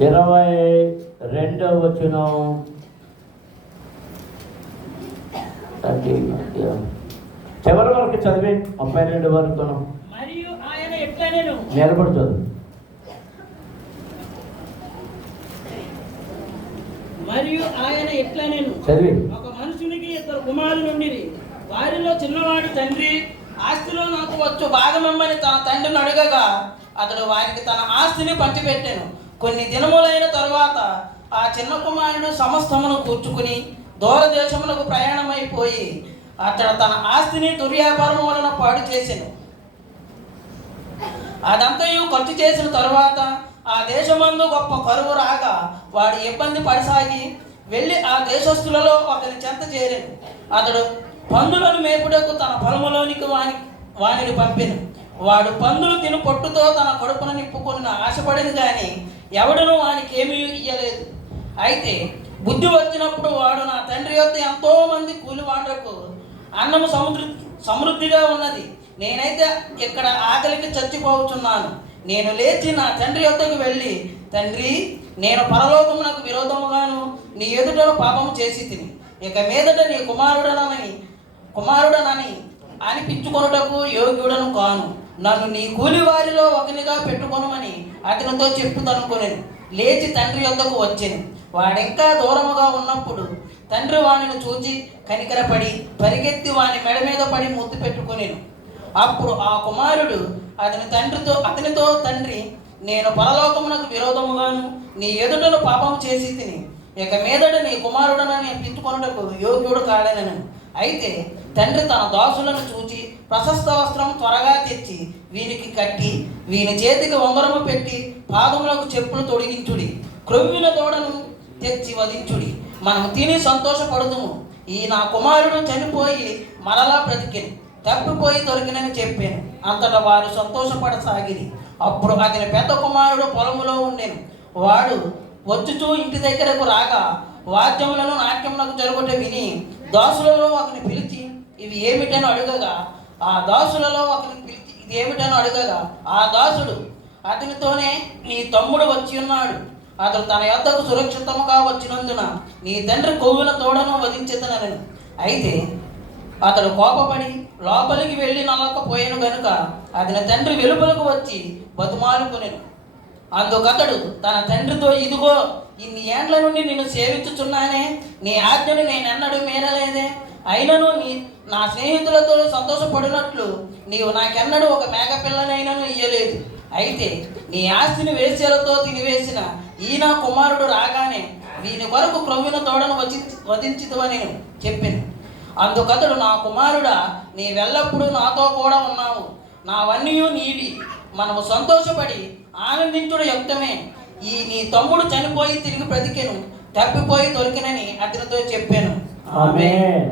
22వ వచనం, చివరి వరకు చదివి 32 వరకు నిలబడి చదువు. మరియు ఆయన ఎట్లా నేను చదివి. ఒక మనుషునికి 2 కుమారులు నుండిరి. వారిలో చిన్నవాడు తండ్రి, ఆస్తిలో నాకు వచ్చు భాగమిమ్మని తన తండ్రిని అడగగా అతడు వారికి తన ఆస్తిని పంచిపెట్టాను. కొన్ని దినములైన తరువాత ఆ చిన్న కుమారుడు సమస్తమును కూర్చుకుని దూరదేశములకు ప్రయాణమైపోయి అతడు తన ఆస్తిని దుర్వ్యాపారం వలన పాడు చేసెను. అదంతయు ఖర్చు చేసిన తరువాత ఆ దేశమందు గొప్ప కరువు రాగా వాడు ఇబ్బంది పడసాగి వెళ్ళి ఆ దేశస్థులలో ఒకరి చెంత చేరాను. అతడు పందులను మేపుటకు తన పొలములోనికి వానిని పంపెను. వాడు పందులు తిని పొట్టుతో తన కడుపును నింపుకొని ఆశపడింది కానీ ఎవడునూ వానికి ఏమీ ఇయ్యలేదు. అయితే బుద్ధి వచ్చినప్పుడు వాడు నా తండ్రి యొద్ద ఎంతో మంది కూలివాళ్లకు అన్నము సమృద్ధిగా ఉన్నది, నేనైతే ఇక్కడ ఆకలికి చచ్చిపోవచ్చున్నాను. నేను లేచి నా తండ్రి యొద్దకు వెళ్ళి, తండ్రి, నేను పరలోకమునకు విరోధముగాను నీ ఎదుటను పాపము చేసి తిని ఇక మీదట నీ కుమారుడనని అనిపించుకొనుటకు యోగ్యుడను కాను. నన్ను నీ కూలి వారిలో ఒకనిగా పెట్టుకొనమని అతనితో చెప్పుదనుకొనెను. లేచి తండ్రి యొద్దకు వచ్చాను. వాడింకా దూరముగా ఉన్నప్పుడు తండ్రి వానిని చూచి కనికరపడి పరిగెత్తి వాని మెడ మీద పడి ముద్దు పెట్టుకొనెను. అప్పుడు ఆ కుమారుడు అతనితో తండ్రి, నేను పరలోకమునకు విరోధముగాను నీ ఎదుటను పాపము చేసి తిని ఇక మీదట నీ కుమారుడనని అనిపించుకొనుటకు యోగ్యుడు కాడనను. అయితే తండ్రి తన దాసులను చూచి ప్రశస్త వస్త్రం త్వరగా తెచ్చి వీనికి కట్టి వీని చేతికి ఉంగరము పెట్టి పాదములకు చెప్పులు తొడిగించుడి, క్రొవ్విన దూడను తెచ్చి వధించుడి, మనం తిని సంతోషపడుదుము. ఈ నా కుమారుడు చనిపోయి మరలా బ్రతికెను, తప్పిపోయి దొరికినని చెప్పాను. అంతటా వారు సంతోషపడసాగిరి. అప్పుడు అతని పెద్ద కుమారుడు పొలములో ఉండెను. వాడు వచ్చుచూ ఇంటి దగ్గరకు రాగా వాద్యములను నాట్యములకు జరుగుట విని దాసులలో ఒకని పిలిచి ఇది ఏమిటని అడగగా ఆ దాసుడు అతనితోనే, నీ తమ్ముడు వచ్చి ఉన్నాడు, అతడు తన యొద్దకు సురక్షితముగా వచ్చినందున నీ తండ్రి కొవ్వున తోడను వధించెదనను. అయితే అతడు కోపపడి లోపలికి వెళ్ళి నమ్మకపోయాను గనుక అతని తండ్రి వెలుపలకు వచ్చి బతుమాలుకొనెను. అందుకతడు తన తండ్రితో, ఇదిగో, ఇన్ని ఏండ్ల నుండి నిన్ను సేవించుచున్నానే, నీ ఆజ్ఞను నేనెన్నడూ మీరలేదే. అయినను నా స్నేహితులతో సంతోషపడినట్లు నీవు నాకెన్నడూ ఒక మేకపిల్లనైనను ఇయ్యలేదు. అయితే నీ ఆస్తిని వేశ్యలతో తినివేసిన ఈ నా కుమారుడు రాగానే వీని కొరకు క్రొవ్విన తోడను వధించుదువని చెప్పాను. అందుకతడు, నా కుమారుడా, నీవెల్లప్పుడూ నాతో కూడా ఉన్నావు, నావన్నీ నీవి, మనము సంతోషపడి ఆనందించుడు యుక్తమే. ఈ నీ తమ్ముడు చనిపోయి తిరిగి బ్రతికెను, తప్పిపోయి దొరికినని అతనితో చెప్పాను. ఆమేన్.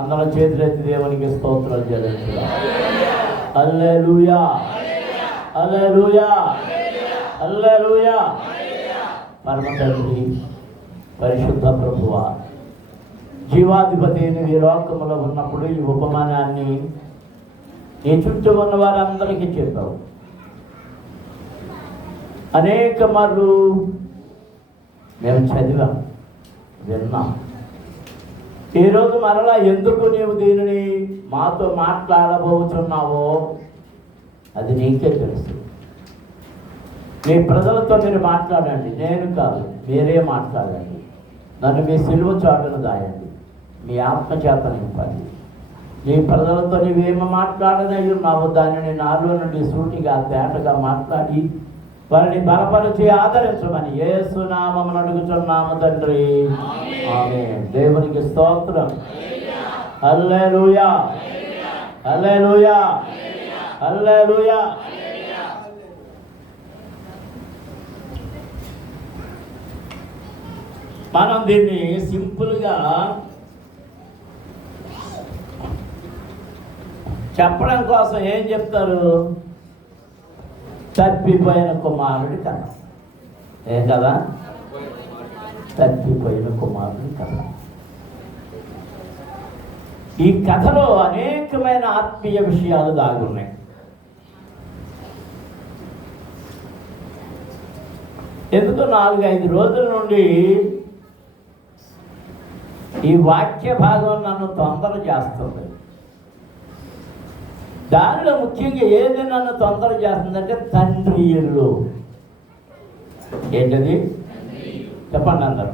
అందరూ చేతులెత్తి దేవునికి స్తోత్రాలు చెల్లించుదాం. హల్లెలూయా, హల్లెలూయా, హల్లెలూయా. పరమ తండ్రి, పరిశుద్ధ ప్రభువా, జీవాధిపతి ఈ లోకములో ఉన్నప్పుడు ఈ ఉపమానాన్ని నీ చుట్టూ ఉన్న వారందరికీ చెప్పావు. అనేక మార్లు మేము చదివాం, విన్నాం. ఈరోజు మరలా ఎందుకు నీవు దీనిని మాతో మాట్లాడబోతున్నావో అది నీకే తెలుసు. మీ ప్రజలతో మీరు మాట్లాడండి, నేను కాదు, మీరే మాట్లాడండి. నన్ను మీ సిలువ చాటును దాయండి, మీ ఆత్మచేత నింపండి. నీ ప్రజలతో నీవేమో మాట్లాడనయ్యు ఉన్నావు, దానిని నాలో నుండి సూటిగా తేటగా మాట్లాడి వారిని బలపరిచి ఆదరించమని యేసు నామమున అడుగుచున్నాము తండ్రి. ఆమేన్. దేవునికి స్తోత్రం. హల్లెలూయా, హల్లెలూయా, హల్లెలూయా. మనం దీన్ని సింపుల్గా చెప్పడం కోసం ఏం చెప్తారు? తప్పిపోయిన కుమారుడి కథ. ఏం కదా? తప్పిపోయిన కుమారుడి కథ. ఈ కథలో అనేకమైన ఆత్మీయ విషయాలు దాగున్నాయి. ఎందుకు 4-5 రోజుల నుండి ఈ వాక్య భాగం నన్ను తొందర చేస్తుంది. దానిలో ముఖ్యంగా ఏది నన్ను తొందర చేస్తుందంటే తండ్రి ఇల్లు. ఏంటది? చెప్పండి అందరూ.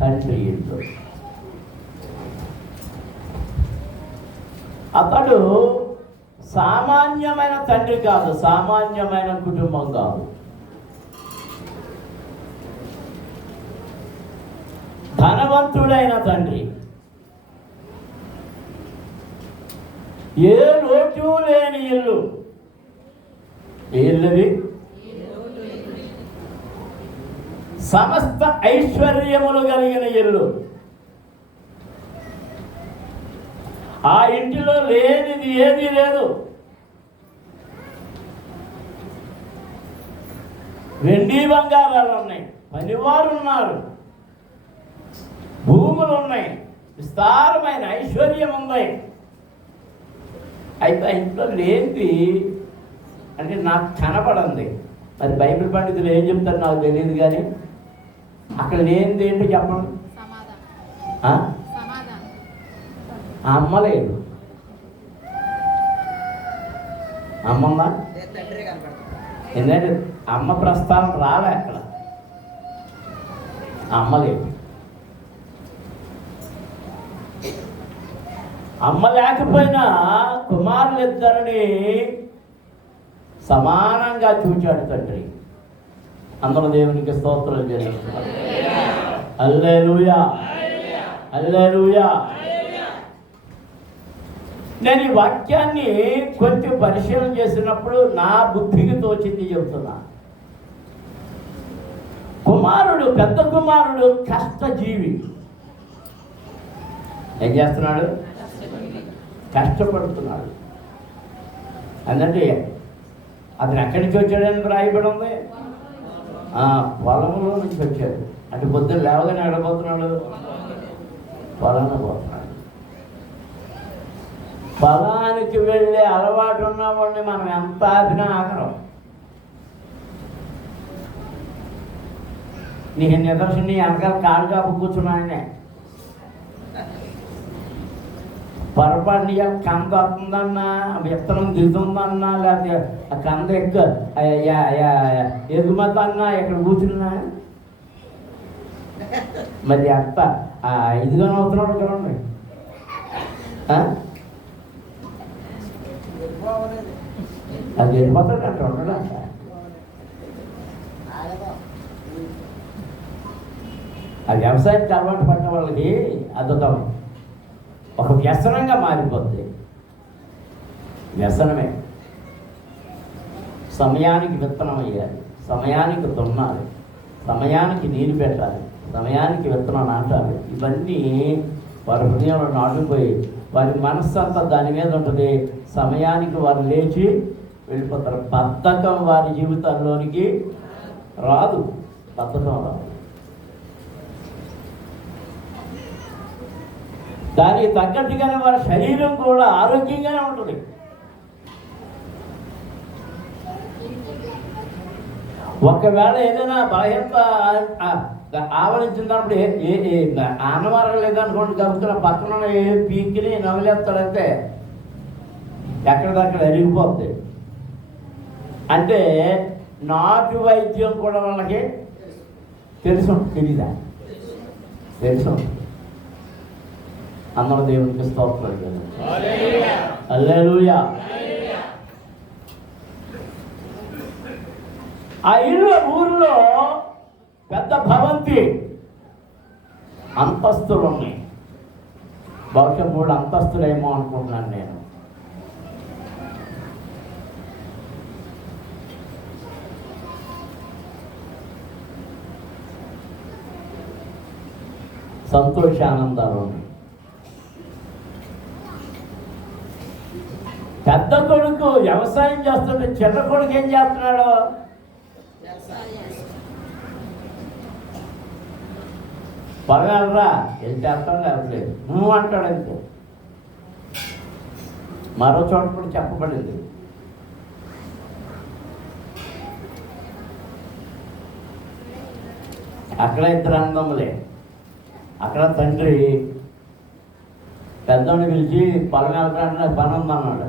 తండ్రి ఇల్లు. అతడు సామాన్యమైన తండ్రి కాదు, సామాన్యమైన కుటుంబం కాదు. ధనవంతుడైన తండ్రి, ఏ లోటు లేని ఇల్లు. ఇల్లుది సమస్త ఐశ్వర్యములు కలిగిన ఇల్లు. ఆ ఇంటిలో లేనిది ఏదీ లేదు. వెండి బంగారాలు ఉన్నాయి, పనివారు ఉన్నారు, భూములు ఉన్నాయి, విస్తారమైన ఐశ్వర్యం ఉంది. అయితే ఆ ఇంట్లో లేనిది అంటే నాకు కనపడింది. మరి బైబిల్ పండితులు ఏం చెప్తారు నాకు తెలియదు, కానీ అక్కడ లేనిది ఏంటో చెప్పండి. అమ్మ లేదు. అమ్మందా? ఎందుకంటే అమ్మ ప్రస్తావన రాలే అక్కడ. అమ్మ లేదు. అమ్మ లేకపోయినా కుమారులిద్దరిని సమానంగా చూచాడు తండ్రి. అందరూ దేవునికి స్తోత్రం చేస్తున్నారు. హల్లెలూయా, హల్లెలూయా. నేను ఈ వాక్యాన్ని కొంచెం పరిశీలన చేసినప్పుడు నా బుద్ధికి తోచింది చెబుతున్నా. కుమారుడు, పెద్ద కుమారుడు కష్టజీవి. ఏం చేస్తున్నాడు? కష్టపడుతున్నాడు. అందుకే అతను ఎక్కడి నుంచి వచ్చాడని రాయబడి ఉంది. పొలంలో నుంచి వచ్చాడు. అంటే పొద్దున్న లేవగానే ఎడబోతున్నాడు, పొలంలో పోతున్నాడు. పొలానికి వెళ్ళే అలవాటు ఉన్నవాడిని మనం ఎంత ఆపినా ఆగరం. నీకు నిదర్శనం వెనకాల కాలు కాపు కూర్చున్నాయనే. పొరపాటు నీ కంద వస్తుందన్నా, విత్తనం దిగుతుందన్నా, లేకపోతే ఆ కంద ఎగుమతి అన్నా ఎక్కడ కూర్చున్నా మరి అంత ఇదిగానే అవుతున్నాడు చూడండి. అది వెళ్ళిపోతాడు అట్లా ఉండడంట. ఆ వ్యవసాయానికి అలవాటు పడిన వాళ్ళకి అదొక ఒక వ్యసనంగా మారిపోద్ది. వ్యసనమే. సమయానికి విత్తనం వేయాలి, సమయానికి దున్నాలి, సమయానికి నీరు పెట్టాలి, సమయానికి విత్తనం నాటాలి. ఇవన్నీ వారి హృదయంలో నాటుకుపోయి వారి మనస్సు అంతా దాని మీద ఉంటుంది. సమయానికి వారు లేచి వెళ్ళిపోతారు. బద్ధకం వారి జీవితంలోనికి రాదు. బద్ధకం రాదు. దానికి తగ్గట్టుగానే వారి శరీరం కూడా ఆరోగ్యంగానే ఉంటుంది. ఒకవేళ ఏదైనా బలహీనత ఆవరించినప్పుడు ఆనవారం లేదనుకోండి, గబుతున్న పక్కన పీక్కిని నవలేస్తాడంటే ఎక్కడిదక్కడ అరిగిపోద్ది. అంటే నాటు వైద్యం కూడా వాళ్ళకి తెలుసు. తెలీదా? తెలుసు. అందరూ దేవునికి స్తోత్రం. హల్లెలూయా. ఆ ఇల్లు ఊరిలో పెద్ద భవంతి, అంతస్తులు ఉన్నాయి. బహుశా 3 అంతస్తులేమో అనుకుంటున్నాను నేను. సంతోషానందాలు ఉన్నాయి. పెద్ద కొడుకు వ్యవసాయం చేస్తుంటే చిన్న కొడుకు ఏం చేస్తున్నాడు? పగలరా ఏం చేస్తాడు, లేకపోతే నువ్వు అంటాడంతే. మరో చోట కూడా చెప్పబడింది, అక్కడ ఇద్దరు అన్నదమ్ములే. అక్కడ తండ్రి పెద్దోడిని పిలిచి పొలం వెళ్తాడని పని ఉందన్నాడు.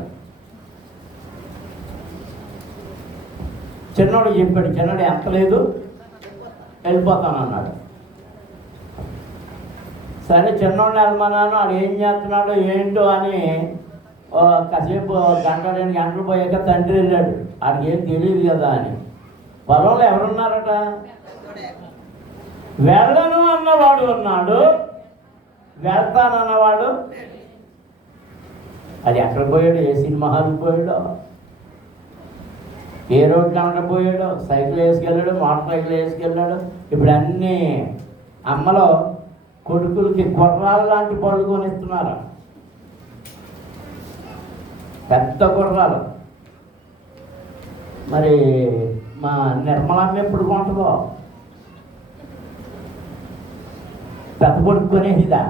చిన్నోడు చెప్పాడు, చిన్నోడు ఎంత లేదు వెళ్ళిపోతానన్నాడు. సరే చిన్నోడిని వెళ్ళమన్నాను, వాడు ఏం చేస్తున్నాడు ఏంటో అని కాసేపు గంట 2 గంటలు పోయాక తండ్రి వెళ్ళాడు. వాడికి ఏం తెలియదు కదా అని. పొలంలో ఎవరున్నారట? వెళ్ళను అన్నవాడు ఉన్నాడు, వెళ్తానన్నవాడు. అది ఎక్కడ పోయాడు? ఏ సినిమా హాల్కి పోయాడో, ఏ రోడ్లు అంట పోయాడో, సైకిల్ వేసుకెళ్ళాడు, మోటార్ సైకిల్ వేసుకెళ్ళాడు. ఇప్పుడు అన్నీ అమ్మలో కొడుకులకి గుర్రాలు లాంటి పళ్ళు కొనిస్తున్నారు, పెద్ద గుర్రాలు. మరి మా నిర్మలమ్మ ఎప్పుడు కొంటుందో? పెద్ద కొడుకు కొనేసిదా?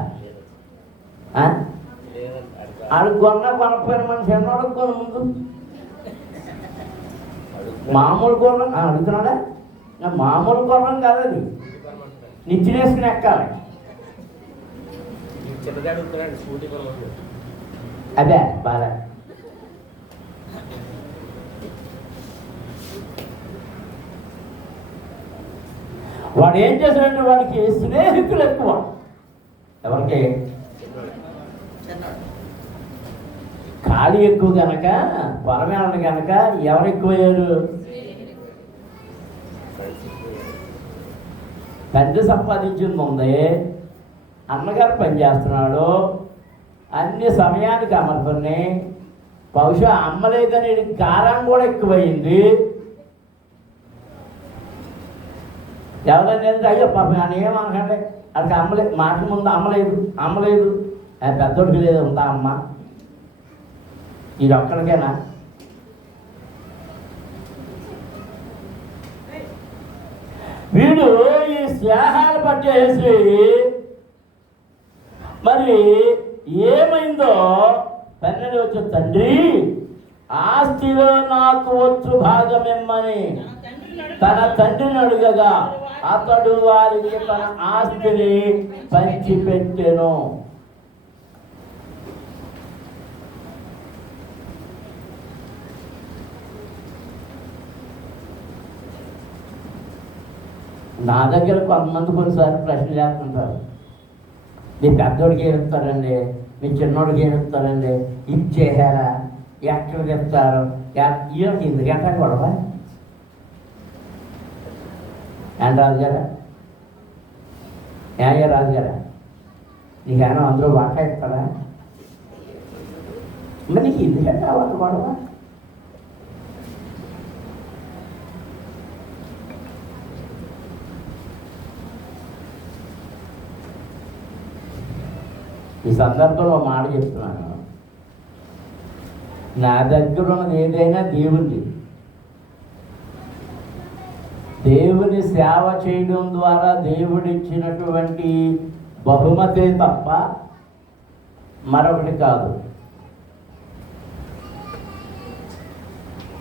ఆడు కొనకపోయిన మనిషి ఎన్నోడు కొను ముందు మామూలు గుర్రం అడుగుతున్నాడా? మామూలు గుర్రం కాదు అది, నిచ్చినేసుకుని ఎక్కాలి. అదే బాగా వాడు ఏం చేశాడంటే వాడికి స్నేహితులు ఎక్కువ. ఎవరికి? ఖాళీ ఎక్కువ కనుక, పొలమేళ్ళని కనుక ఎవరు ఎక్కువయ్యారు? తండ్రి సంపాదించింది ఉంది, అన్నగారు పనిచేస్తున్నాడు, అన్ని సమయానికి అమలుతున్నాయి. బహుశా అమ్మలేదని కారం కూడా ఎక్కువైంది. ఎవరైనా అయ్యో పాపం అని ఏమనకండి, అది అమ్మలేదు, మాట ముందు అమ్మలేదు పెద్దోడికి లేదు ఉందా అమ్మ, ఇది ఒక్కడికేనా? వీడు ఈ స్నేహాలు పట్టేసి మరి ఏమైందో 12 వచ్చి తండ్రి ఆస్తిలో నాకు వచ్చు భాగమిమ్మని తన తండ్రిని అడుగగా అతడు వారికి తన ఆస్తిని పంచిపెట్టెను. నా దగ్గర కొంతమంది కొన్నిసార్లు ప్రశ్న చేస్తుంటారు, నీ పెద్దోడికి ఏమి ఇస్తారండి, మీ చిన్నోడికి ఏమి ఇస్తారండి, ఇచ్చేసారా, ఎక్కడికి ఇస్తారు, వీళ్ళకి ఎందుకంటే గొడవ ఏం రాజుగారా, ఏ రాజుగారా, నీకేమో అందరూ వాటా ఇస్తారా, మరి నీకు ఎందుకంటే వాళ్ళ గొడవ? ఈ సందర్భంలో మాట చెప్తున్నాను, నా దగ్గర ఉన్నది ఏదైనా దేవుడి, దేవుని సేవ చేయడం ద్వారా దేవుడిచ్చినటువంటి బహుమతే తప్ప మరొకటి కాదు.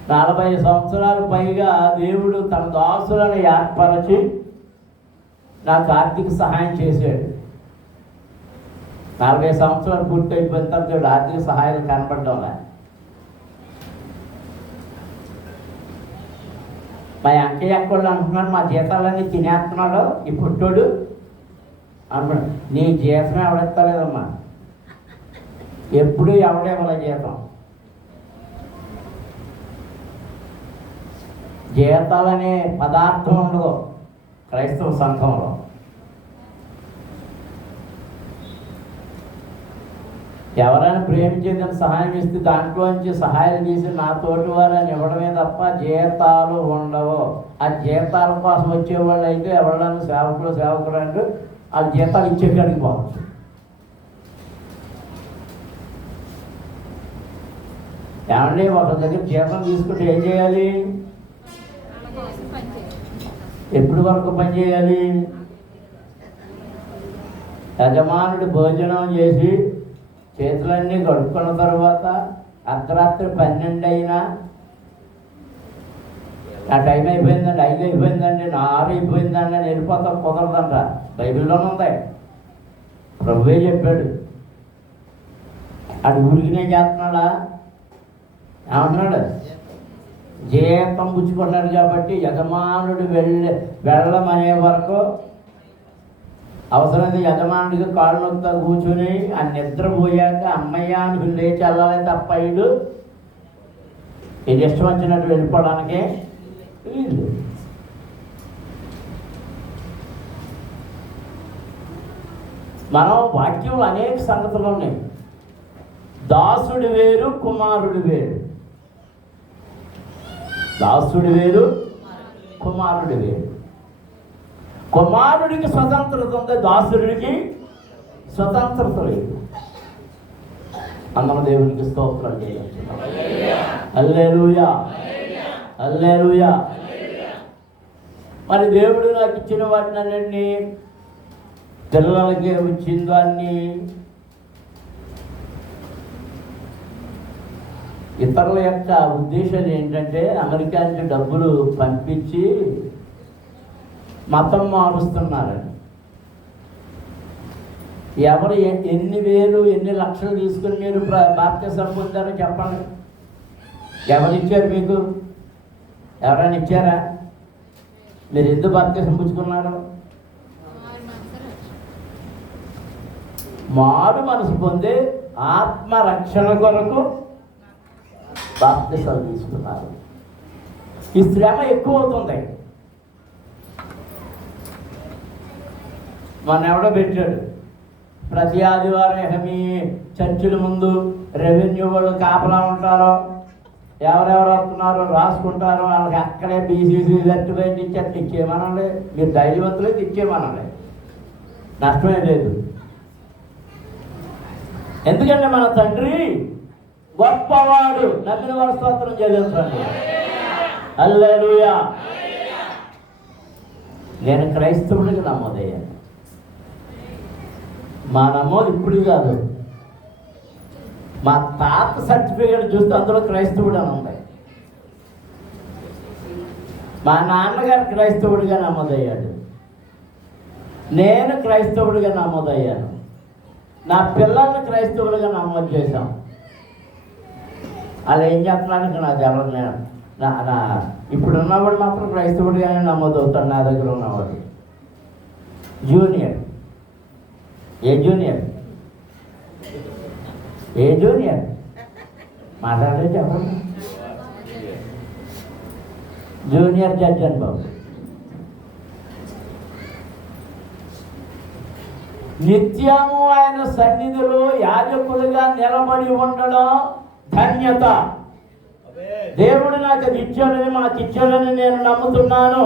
40 సంవత్సరాలు పైగా దేవుడు తన దాసులను ఏర్పరచి నాకు ఆర్థిక సహాయం చేశాడు. 40 సంవత్సరాలు పూర్తయిపోయిన తర్వాత ఆర్థిక సహాయాలు కనపడడంలా. మా అంకయ్య అక్కళ్ళు అంటున్నాడు, మా జీతాలన్నీ తినేస్తున్నాడు ఈ పుట్టోడు అంటున్నాడు. నీ జీతం ఎవడెత్తలేదమ్మా, ఎప్పుడు ఎవడేమో జీతం. జీతాలనే పదార్థం ఉండదు క్రైస్తవ సంఘంలో. ఎవరైనా ప్రేమించేదని సహాయం ఇస్తే దాంట్లోంచి సహాయం చేసి నా తోటి వారని ఇవ్వడమే తప్ప జీతాలు ఉండవు. ఆ జీతాల కోసం వచ్చేవాళ్ళు అయితే ఎవరైనా సేవకులు అంటే వాళ్ళ జీతాలు ఇచ్చేకాడికి పోవచ్చు. ఏమండి ఒక దగ్గర జీతం తీసుకుంటే ఏం చేయాలి? ఎప్పటి వరకు పని చేయాలి? యజమానుడి భోజనం చేసి చేతులన్నీ కడుక్కున్న తర్వాత అర్ధరాత్రి 12 అయినా నా టైం అయిపోయిందండి, 5 అయిపోయిందండి, నా 6 అయిపోయిందండి అని వెళ్ళిపోతాం, కుదరదంట. బైబిల్లోనే ఉంది, ప్రభువే చెప్పాడు. అది ఊరికినే చేస్తున్నాడా? ఏమన్నాడు? జీతం పుచ్చుకున్నాడు కాబట్టి యజమానుడు వెళ్ళమనే వరకు అవసరమైతే యజమానుడికి కాళ్ళు నొక్కుతా కూర్చుని ఆ నిద్రపోయాక అమ్మయ్య అని లేచి వెళ్ళాలి తప్ప ఇడు ఇది ఇష్టం వచ్చినట్టు వెళ్ళిపోవడానికి వీళ్ళు. మనం వాక్యంలో అనేక సంగతులు ఉన్నాయి. దాసుడు వేరు, కుమారుడు వేరు. దాసుడు వేరు, కుమారుడు వేరు. కుమారుడికి స్వతంత్రత ఉంది, దాసుడికి స్వతంత్రత లేదు. అందరం దేవునికి స్తోత్రం చేయాలి. హల్లెలూయా, హల్లెలూయా. మరి దేవుడు నాకు ఇచ్చిన వాటిని అన్నింటినీ, పిల్లలకి ఇచ్చిన దాన్ని ఇతరుల యొక్క ఉద్దేశం ఏంటంటే అమెరికా నుంచి డబ్బులు పంపించి మతం మారుస్తున్నారని. ఎవరు ఎన్ని వేలు ఎన్ని లక్షలు తీసుకుని మీరు బాప్తిసం పొందారో చెప్పండి. ఎవరు ఇచ్చారు మీకు? ఎవరైనా ఇచ్చారా? మీరు ఎందుకు బాప్తిసం పుచ్చుకున్నారు? మారు మనసు పొందే ఆత్మరక్షణ కొరకు బాప్తిసం తీసుకున్నారు. ఈ శ్రమ ఎక్కువ అవుతుంది. మన ఎవడో పెట్టాడు, ప్రతి ఆదివారం మీ చర్చిల ముందు రెవెన్యూ వాళ్ళు కాపలా ఉంటారో, ఎవరెవరు వస్తున్నారో రాసుకుంటారో, వాళ్ళకి అక్కడే బీసీసీ సర్టిఫికేట్ ఇచ్చేట్టు ఇచ్చేయమనండి. మీరు ధైర్యవంతులైతే ఇచ్చేయమనండి, నష్టమే లేదు. ఎందుకంటే మన తండ్రి గొప్పవాడు. నమ్మిన వారు స్తోత్రం చెల్లించండి. హల్లెలూయా. నేను క్రైస్తవుడికి నమోదయ్యాను. మా నమోదు ఇప్పుడు కాదు, మా తాత సర్టిఫికేట్ చూస్తే అందులో క్రైస్తవుడు అని ఉంది. మా నాన్నగారు క్రైస్తవుడిగా నమోదయ్యాడు, నేను క్రైస్తవుడిగా నమోదయ్యాను, నా పిల్లల్ని క్రైస్తవులుగా నమోదు చేశాం. అలా ఏం చేస్తున్నాను నాకు తెలవదు. నేను నా ఇప్పుడు ఉన్నవాడు మాత్రం క్రైస్తవుడిగానే నమోదు అవుతాడు. నా దగ్గర ఉన్నవాడు జూనియర్. ఏ జూనియర్? ఏ జూనియర్ మాట్లాడే చెప్పండి. జూనియర్ జడ్జన్ బాబు. నిత్యము ఆయన సన్నిధిలో యాజకులుగా నిలబడి ఉండడం ధన్యత. దేవుడు నాకు ఇచ్చాడని మాకు ఇచ్చాడని నేను నమ్ముతున్నాను,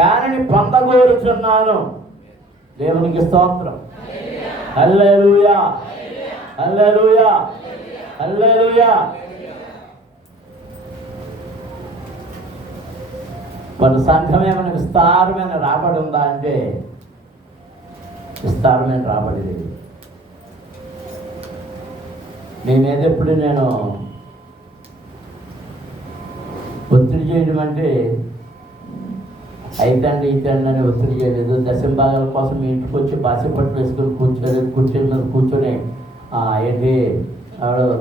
దానిని పొందగోరుచున్నాను. దేవునికి స్తోత్రం. హల్లెలూయా, హల్లెలూయా, హల్లెలూయా. మన సంఘం ఏమైనా విస్తారమైన రాబడి ఉందా అంటే విస్తారమైన రాబడి లేదు. మీ మీద ఎప్పుడు నేను ఒత్తిడి చేయడం అంటే అయితండి ఇతండి అని ఒత్తిడి చేయలేదు. దశంభాగాల కోసం మీ ఇంటికి వచ్చి బాసిపట్టు వేసుకొని కూర్చొని మీద కూర్చొని ఏంటి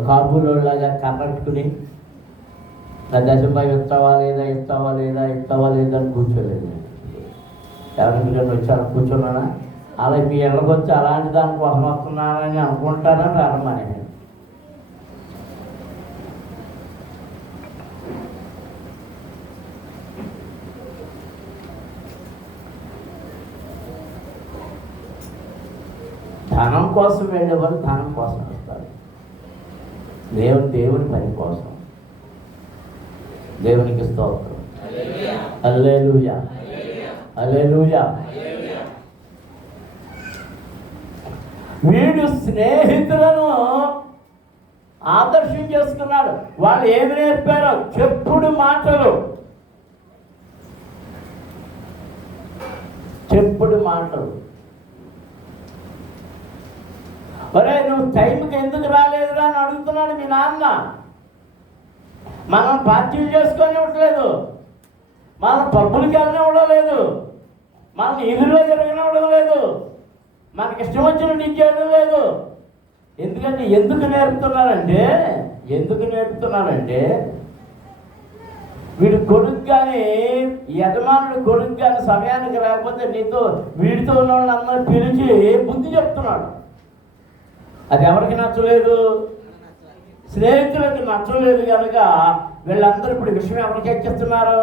కాబూలోలాగా కర్రట్టుకుని నా దశంభాగం ఇస్తావా లేదా ఇస్తావా లేదా ఇస్తావా లేదా అని కూర్చోలేదు. ఎవరికి వచ్చారు కూర్చున్నానా? అలా మీ ఇళ్ళకి వచ్చి అలాంటి దానికోసం వస్తున్నానని అనుకుంటానని ప్రారంభమని. ధనం కోసం వెళ్ళేవాళ్ళు ధనం కోసం వస్తారు, దేవుని పని కోసం. దేవునికి స్తోత్రం. హల్లెలూయా, హల్లెలూయా. వీడు స్నేహితులను ఆదర్శం చేసుకున్నాడు. వాళ్ళు ఏమి నేర్పారో చెప్పుడు మాటలు. ఒరే నువ్వు టైంకి ఎందుకు రాలేదురా అని అడుగుతున్నాడు మీ నాన్న. మనం పార్టీలు చేసుకొని ఇవ్వట్లేదు, మనం పబ్బులకి వెళ్ళనివ్వడం లేదు, మనం ఈదుల్లో తిరగనివ్వడం లేదు, మనకి ఇష్టం వచ్చినట్టు ఇంకేయడం లేదు. ఎందుకంటే ఎందుకు నేర్పుతున్నారంటే వీడు కొడుకు కానీ యజమానుడు కొడుకు కానీ సమయానికి రాకపోతే వీడితో ఉన్న వాళ్ళందరూ పిలిచి బుద్ధి చెప్తున్నాడు. అది ఎవరికి నచ్చలేదు? స్నేహితులకి నచ్చలేదు కనుక వీళ్ళందరూ ఇప్పుడు విషయం ఎవరికి ఎక్కిస్తున్నారు?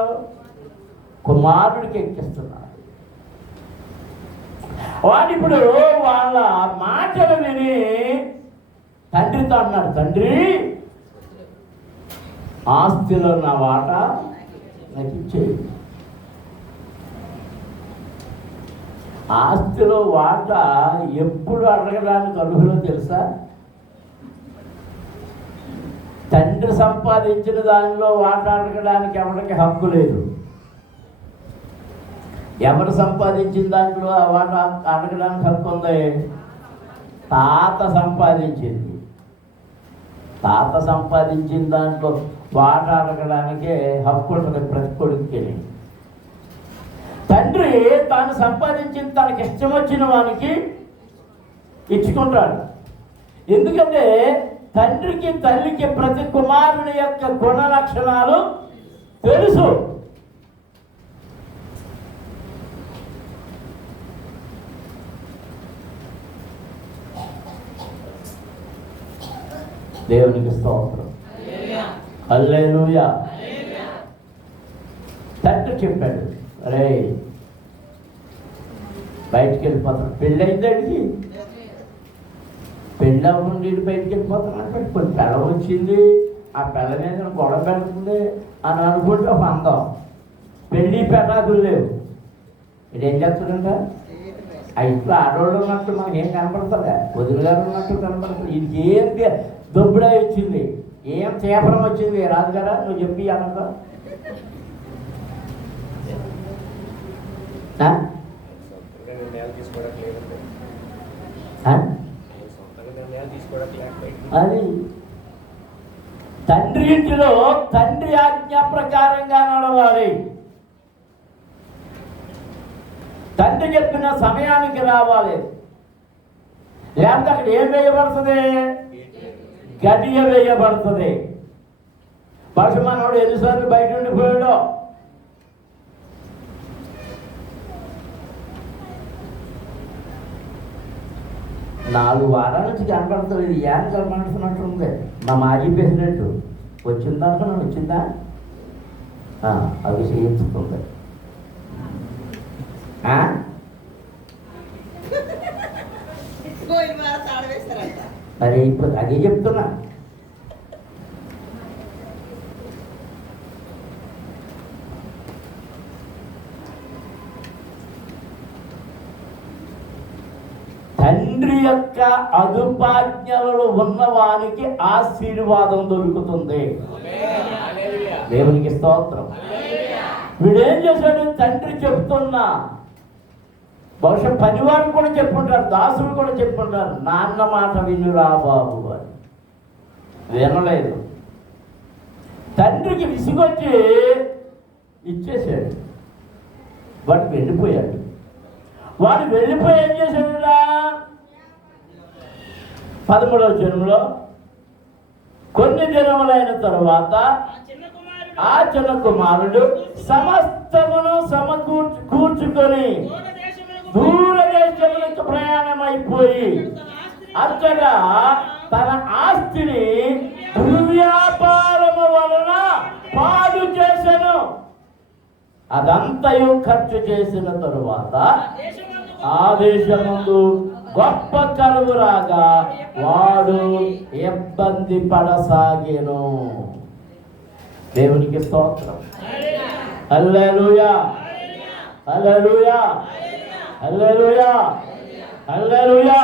కుమారుడికి ఎక్కిస్తున్నారు. వాడు ఇప్పుడు వాళ్ళ మాటలు విని తండ్రితో అన్నాడు, తండ్రి ఆస్తిలో నా వాటా నాకు ఇచ్చేయి. ఆస్తిలో వాటా ఎప్పుడు అడగడానికి అర్హులో తెలుసా? తండ్రి సంపాదించిన దానిలో వాటా అడగడానికి ఎవరికి హక్కు లేదు. ఎవరు సంపాదించిన దాంట్లో ఆ వాటా అడగడానికి హక్కు ఉంది? తాత సంపాదించింది. తాత సంపాదించిన దాంట్లో వాటా అడగడానికే హక్కు ఉంటుంది ప్రతి కొడుకుకి. తండ్రి తాను సంపాదించిన తనకి ఇష్టం వచ్చిన వానికి ఇచ్చుకుంటాడు. ఎందుకంటే తండ్రికి తల్లికి ప్రతి కుమారుని యొక్క గుణ లక్షణాలు తెలుసు. దేవునికి స్తోత్రం, హల్లెలూయా. తండ్రి చెప్పాడు, అరే బయటికి వెళ్ళిపోతాడు. పెళ్ళయిందండి, పెళ్ళి అవ్వకుండా బయటికి వెళ్ళిపోతాను. కొన్ని పిల్ల వచ్చింది, ఆ పిల్ల మీద గొడవ పెడుతుంది అని అనుకుంటే ఒక అందం. పెళ్ళి పెటాకులు లేవు. ఇది ఏం చేస్తుందంట? ఆ ఇంట్లో ఆడవాళ్ళు ఉన్నట్టు మనకి ఏం కనపడుతుందా? వదిలిగారు ఉన్నట్టు కనపడుతుంది. ఇది ఏం దొబ్బుడా వచ్చింది, ఏం చేపరం వచ్చింది రాజుగారా నువ్వు చెప్పి అనగా అది తండ్రి ఇంటిలో తండ్రి ఆజ్ఞ ప్రకారంగా నడవాలి. తండ్రి చెప్పిన సమయానికి రావాలి. లేకపోతే అక్కడ ఏం వేయబడుతుంది? గడియ వేయబడుతుంది. పశుమానవుడు ఎన్నిసార్లు బయట ఉండిపోయాడో. నాలుగు వారాల నుంచి కనపడుతుంది. ఇది ఏం కనపడుతున్నట్టుంది. మా మాజీ ప్రెసిడెంట్ వచ్చిందా అనుకున్నాను, వచ్చిందా? అది చేయించుకుంది. అదే ఇప్పుడు అదే చెప్తున్నా. తండ్రి యొక్క అదుపాజ్ఞలలో ఉన్నవానికి ఆశీర్వాదం దొరుకుతుంది. దేవునికి స్తోత్రం. వీడేం చేశాడు? తండ్రి చెప్తున్నా, బహుశా పనివారు కూడా చెప్పుంటారు, దాసులు కూడా చెప్పుంటారు, నాన్న మాట వినురా బాబు అని. వినలేదు. తండ్రికి విసుగొచ్చి ఇచ్చేసాడు. వాడు వెళ్ళిపోయాడు. వాడు వెళ్ళిపోయి ఏం చేశాడురా? 13వ జన్మలో కొన్ని దినములైన తరువాత ఆ చిన్న కుమారుడు సమస్తమును కూర్చుకొని దూరదేశములకు ప్రయాణం అయిపోయి అక్కడ తన ఆస్తిని దుర్వ్యాపారము వలన పాడు చేసెను. అదంతయు ఖర్చు చేసిన తరువాత ఆ దేశమందు గొప్ప కరువు రాగా వాడు ఇబ్బంది పడసాగెను. దేవునికి స్తోత్రం, హల్లెలూయా, హల్లెలూయా, హల్లెలూయా, హల్లెలూయా.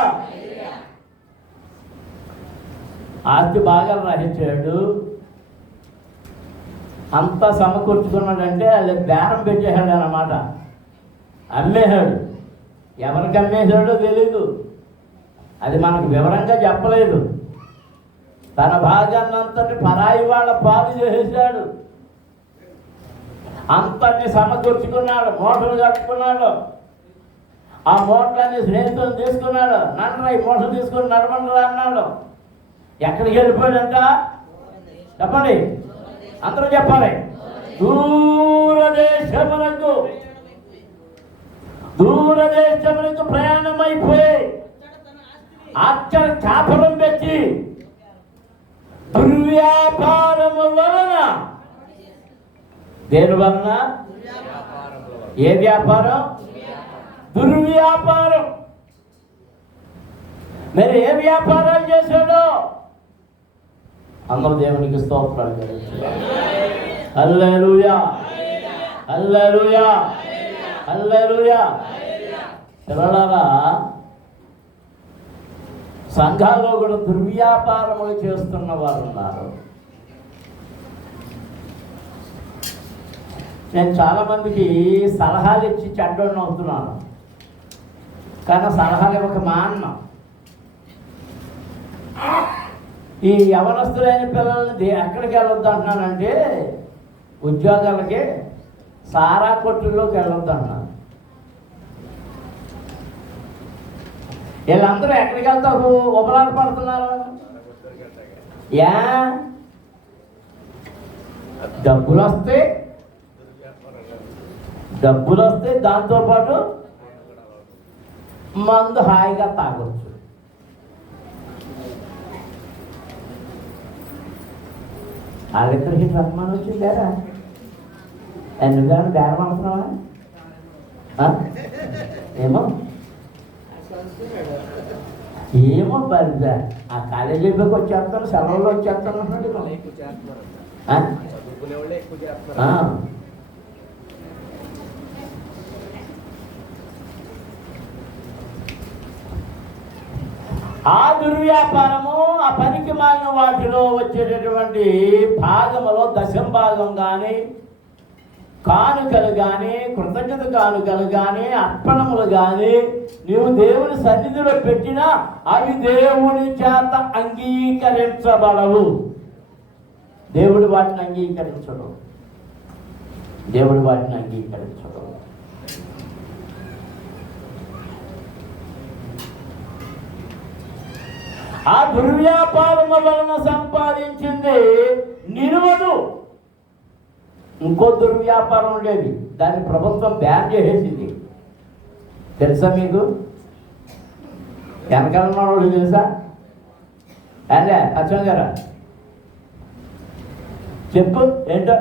ఆస్తి బాగా గ్రహించాడు. అంతా సమకూర్చుకున్నాడంటే అది బేరం పెట్టేశాడు అన్నమాట. అమ్మేశాడు. ఎవరికి అమ్మేశాడో తెలీదు. అది మనకు వివరంగా చెప్పలేదు. తన భాగాన్ని అంతటి పరాయి వాళ్ళ పాలు చేసేసాడు. అంతటి సమకూర్చుకున్నాడు, మూటలు కట్టుకున్నాడు. ఆ మూటలన్నీ స్నేహితులు తీసుకున్నాడు. నన్నరా ఈ మూటలు తీసుకుని నడవండిరా అన్నాడు. ఎక్కడికి వెళ్ళిపోయాడంట చెప్పండి, అందరూ చెప్పాలి. దూరదేశములకు ప్రయాణం అయిపోయి అక్కడ కాపురం పెట్టి దుర్వ్యాపారము వలన, దేని వలన? ఏ వ్యాపారం? దుర్వ్యాపారం. మరి ఏ వ్యాపారాలు చేశాడో అందరూ దేవునికి స్తోత్రాలు చెల్లించాలి. హల్లెలూయా, హల్లెలూయా, హల్లెలూయా. పిల్లలారా, సంఘాల్లో కూడా దుర్వ్యాపారములు చేస్తున్న వారు ఉన్నారు. నేను చాలామందికి సలహాలు ఇచ్చి చెడ్డోడిని అవుతున్నాను, కానీ సలహాలు ఇవ్వక మాన్నం. ఈ యవనస్తులైన పిల్లల్ని ఎక్కడికి వెళ్ళొద్దు అంటున్నానంటే, ఉద్యోగాలకి సారా కొట్టుల్లోకి వెళ్ళొద్దు అంటున్నాను. వీళ్ళందరూ ఎక్కడికి వెళ్తారు? ఉపలాట పడుతున్నారు. యా డబ్బులు వస్తే దాంతోపాటు మందు హాయిగా తాగొచ్చు. వాళ్ళిద్దరికి రత్మానం వచ్చిందారా? ఎందుకని బేరం అనుకున్నావా? ఏమో పరిదా ఆ కాలేజీలోకి వచ్చేస్తాను, సెలవుల్లో వచ్చేస్తాను అన్నాడు. ఆ దుర్వ్యాపారము, ఆ పనికి మాలిన వాటిలో వచ్చేటటువంటి భాగములో దశం భాగం కానీ, కానుకలు కానీ, కృతజ్ఞత కానుకలు కానీ, అర్పణములు కానీ నీవు దేవుని సన్నిధిలో పెట్టినా అవి దేవుని చేత అంగీకరించబడవు. దేవుడు వాటిని అంగీకరించడు. దేవుడు వాటిని అంగీకరించడు. ఆ దుర్వ్యాపారము వలన సంపాదించింది నిలువదు. ఇంకో దుర్వ్యాపారం ఉండేది, దాన్ని ప్రభుత్వం బ్యాన్ చేసేసింది. తెలుసా మీకు? వెనకాల వాళ్ళు తెలుసా? అదే అచ్చం గారా చెప్పు ఏంటో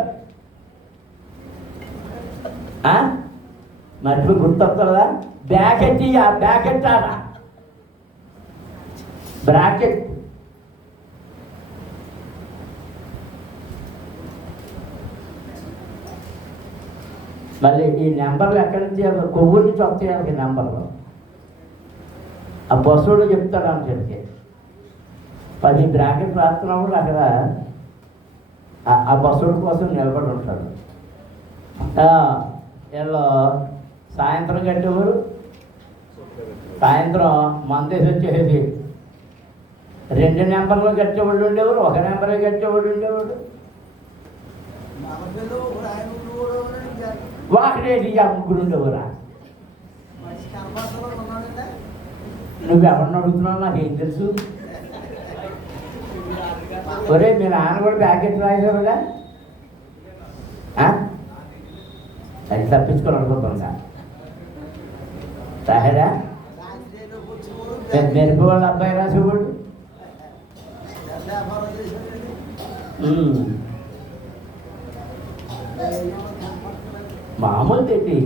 మట్లు గుర్తొస్తుందా? బ్యాకెట్, ఆ బ్యాకెట్ ఆడా బ్రాకెట్. మళ్ళీ ఈ నెంబర్లు ఎక్కడి నుంచి? కొవ్వూరు నుంచి వస్తాయి వాళ్ళకి నెంబర్లు. ఆ బస్సుడు చెప్తాడు అని చెప్పి 10 బ్రాకెట్ రాస్తున్నప్పుడు అక్కడ ఆ బస్సుడు కోసం నిలబడి ఉంటాడు. వీళ్ళు సాయంత్రం కట్టేవారు, సాయంత్రం మందేసి వచ్చేసి 2 నెంబర్లు కట్టేవాళ్ళు ఉండేవారు, 1 నెంబరే కట్టేవాళ్ళు ఉండేవాడు. వాకడేసి ఆ ముగ్గురు ఉండేవారా? నువ్వెవరిని అడుగుతున్నావు? నాకేం తెలుసు. ఒరే మీ నాన్న కూడా ప్యాకెట్ రాసేవాడా? అది తప్పించుకొని అనుకుంటుందా? రాహేరా మెరుపు వాళ్ళ అబ్బాయి రాసేవాడు. మామూలు తెట్టి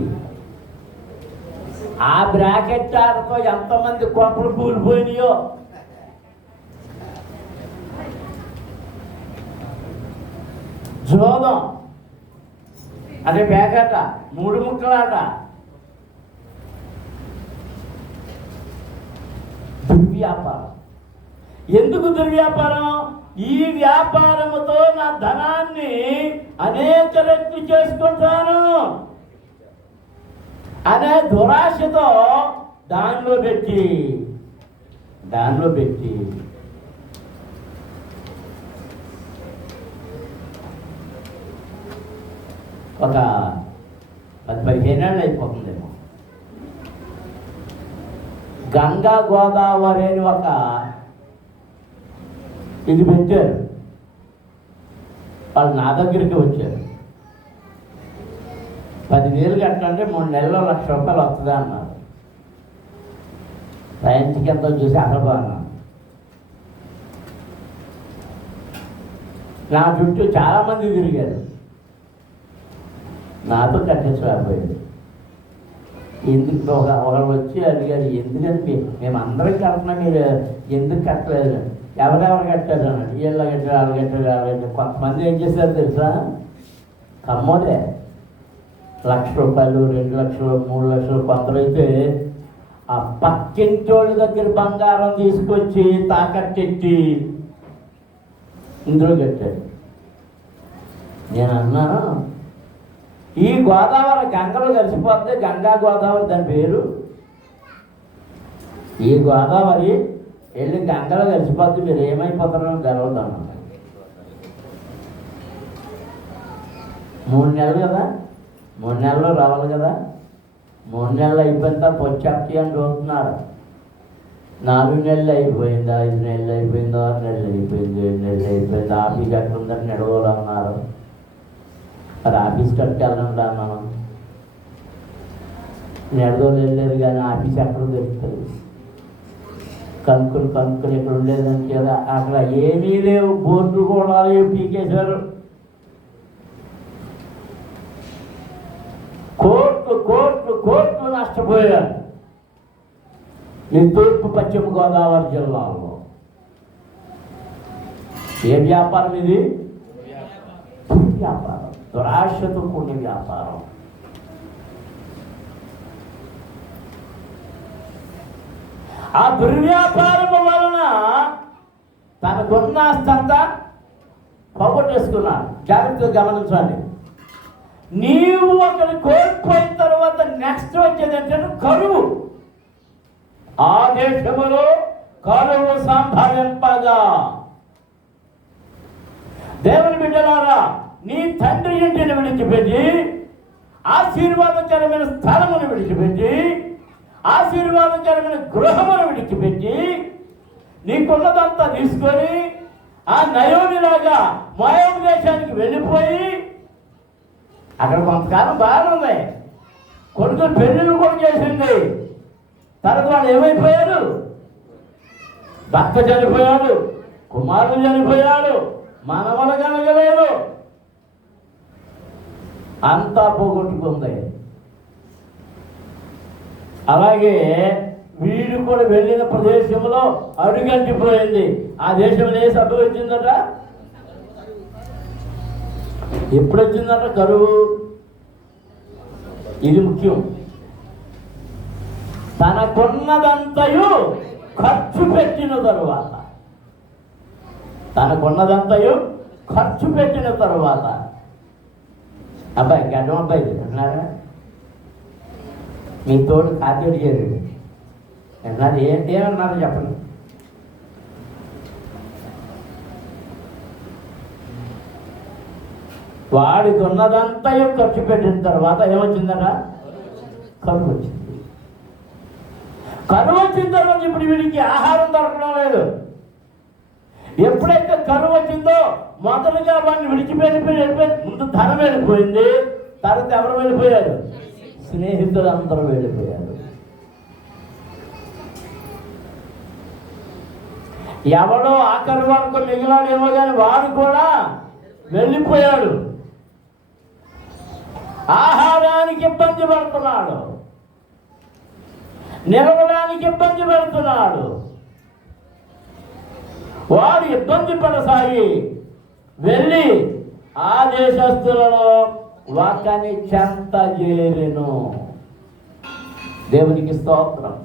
ఆ బ్రాకెట్ ఆడతో ఎంతమంది కొంపలు కూలిపోయినాయో. జోదం అదే బ్యాకెట్ 3 ముక్కలాట. దుర్వ్యాపారం. ఎందుకు దుర్వ్యాపారం? ఈ వ్యాపారముతో నా ధనాన్ని అనేక రెట్లు చేసుకుంటాను అనే దురాశతో దానిలో పెట్టి ఒక 10-15 ఏళ్ళు అయిపోతుందేమో. గంగా గోదావరి అని ఒక ఇది పెట్టారు. వాళ్ళు నా దగ్గరికి వచ్చారు. 10,000 కట్టంటే 3 నెలల్లో ₹1,00,000 వస్తుంది అన్నారు. సైన్స్కి ఎంతో చూసి అసలు నా చుట్టూ చాలామంది తిరిగారు. నాతో కట్టించలేకపోయింది. ఎందుకు ఒకరు వచ్చి అడిగారు, ఎందుకంటే మేము అందరం కడుతున్నాం, మీరు ఎందుకు కట్టలేదు? ఎవరెవరు కట్టారు అన్నాడు. వీళ్ళు కట్టారు, వాళ్ళు కట్టారు, వాళ్ళు కట్టారు. కొంతమంది ఏం చేశారు తెలుసా? కమ్మోదే ₹1,00,000, ₹2,00,000, ₹3,00,000. కొందరైతే ఆ పక్కింటోళ్ళ దగ్గర బంగారం తీసుకొచ్చి తాకట్టెట్టి ఇందులో కట్టాడు. నేను అన్నాను, ఈ గోదావరి గంగలో కలిసిపోతే గంగా గోదావరి దాని పేరు. ఈ గోదావరి వెళ్ళి గంగలో కలిసిపోతే మీరు ఏమైపోతారో తెలవదన్నా. 3 నెలలు కదా, 3 నెలలు రావాలి కదా. 3 నెలలు అయిపోయిన తర్వాత వచ్చి అని చూస్తున్నారు. 4 నెలలు అయిపోయింది, 5 నెలలు అయిపోయింది, 6 నెలలు అయిపోయింది, 7 నెలలు అయిపోయింది. ఆఫీస్ ఎక్కడ ఉందని నడవలు అన్నారు. మరి ఆఫీస్ కట్టుకు వెళ్ళండి అన్నాను. నెడదోలు వెళ్ళలేదు కానీ ఆఫీస్ ఎక్కడ దొరుకుతుంది? కనుక్కుని ఇక్కడ ఉండేదని కదా. అక్కడ ఏమీ లేవు, బోర్డులు కూడా లేవు, పీకేశారు. కోట్లు నష్టపోయారు ఈ తూర్పు పశ్చిమ గోదావరి జిల్లాలో. ఏ వ్యాపారం ఇది? వ్యాపారం, దురాశతో కూడిన వ్యాపారం. ఆ దుర్వ్యాపారం వలన తనకున్న ఆస్తంతా పోగొట్టేసుకున్నాడు. జాగ్రత్తగా గమనించాలి. నీవు ఒకటి కోల్పోయిన తర్వాత నెక్స్ట్ వచ్చేది ఏంటంటే కరువు. ఆ దేశములో కరువు సంభవింపగా. దేవుని బిడ్డలారా, నీ తండ్రి ఇంటిని విడిచిపెట్టి, ఆశీర్వాదకరమైన స్థలమును విడిచిపెట్టి, ఆశీర్వాదకరమైన గృహమును విడిచిపెట్టి, నీకున్నదంతా తీసుకొని ఆ నయోమిలాగా మోయాబు దేశానికి వెళ్ళిపోయి, అక్కడ కొంతకాలం బాగానే ఉంది. కొడుకులు పెళ్ళిళ్ళు కూడా చేసింది. తర్వాత వాళ్ళు ఏమైపోయారు? భర్త చనిపోయాడు, కుమారుడు చనిపోయాడు, మనవలు కలగలేదు, అంతా పోగొట్టుకుంది. అలాగే వీడు కూడా వెళ్ళిన ప్రదేశంలో అడుగంటిపోయింది. ఆ దేశంలో ఏ సభ వచ్చిందట? ఎప్పుడు వచ్చిందట కరువు? ఇది ముఖ్యం. తనకున్నదంతయు ఖర్చు పెట్టిన తరువాత, అబ్బాయి గడ్డం అబ్బాయి అన్నారా? మీ తోడు కాతేడు చేరు అన్నారు. ఏమన్నారు చెప్పండి? వాడికి ఉన్నదంతా ఖర్చు పెట్టిన తర్వాత ఏమొచ్చిందట? కరువు వచ్చింది. కరువు వచ్చిన తర్వాత ఇప్పుడు వీడికి ఆహారం దొరకడం లేదు. ఎప్పుడైతే కరువు వచ్చిందో మొదలుగా వాడిని వెళ్ళిపోయి ముందు ధనం వెళ్ళిపోయింది. తర్వాత ఎవరు వెళ్ళిపోయారు? స్నేహితులు అందరూ వెళ్ళిపోయారు. ఎవడో ఆఖరి వరకు మిగిలాడేమో కానీ వాడు కూడా వెళ్ళిపోయాడు. ఆహారానికి ఇబ్బంది పడుతున్నాడు, నిలవడానికి ఇబ్బంది పడుతున్నాడు. వాడు ఇబ్బంది పడసాగి వెళ్ళి ఆ దేశస్తులలో ఒకని చెంత చేరెను. దేవునికి స్తోత్రం.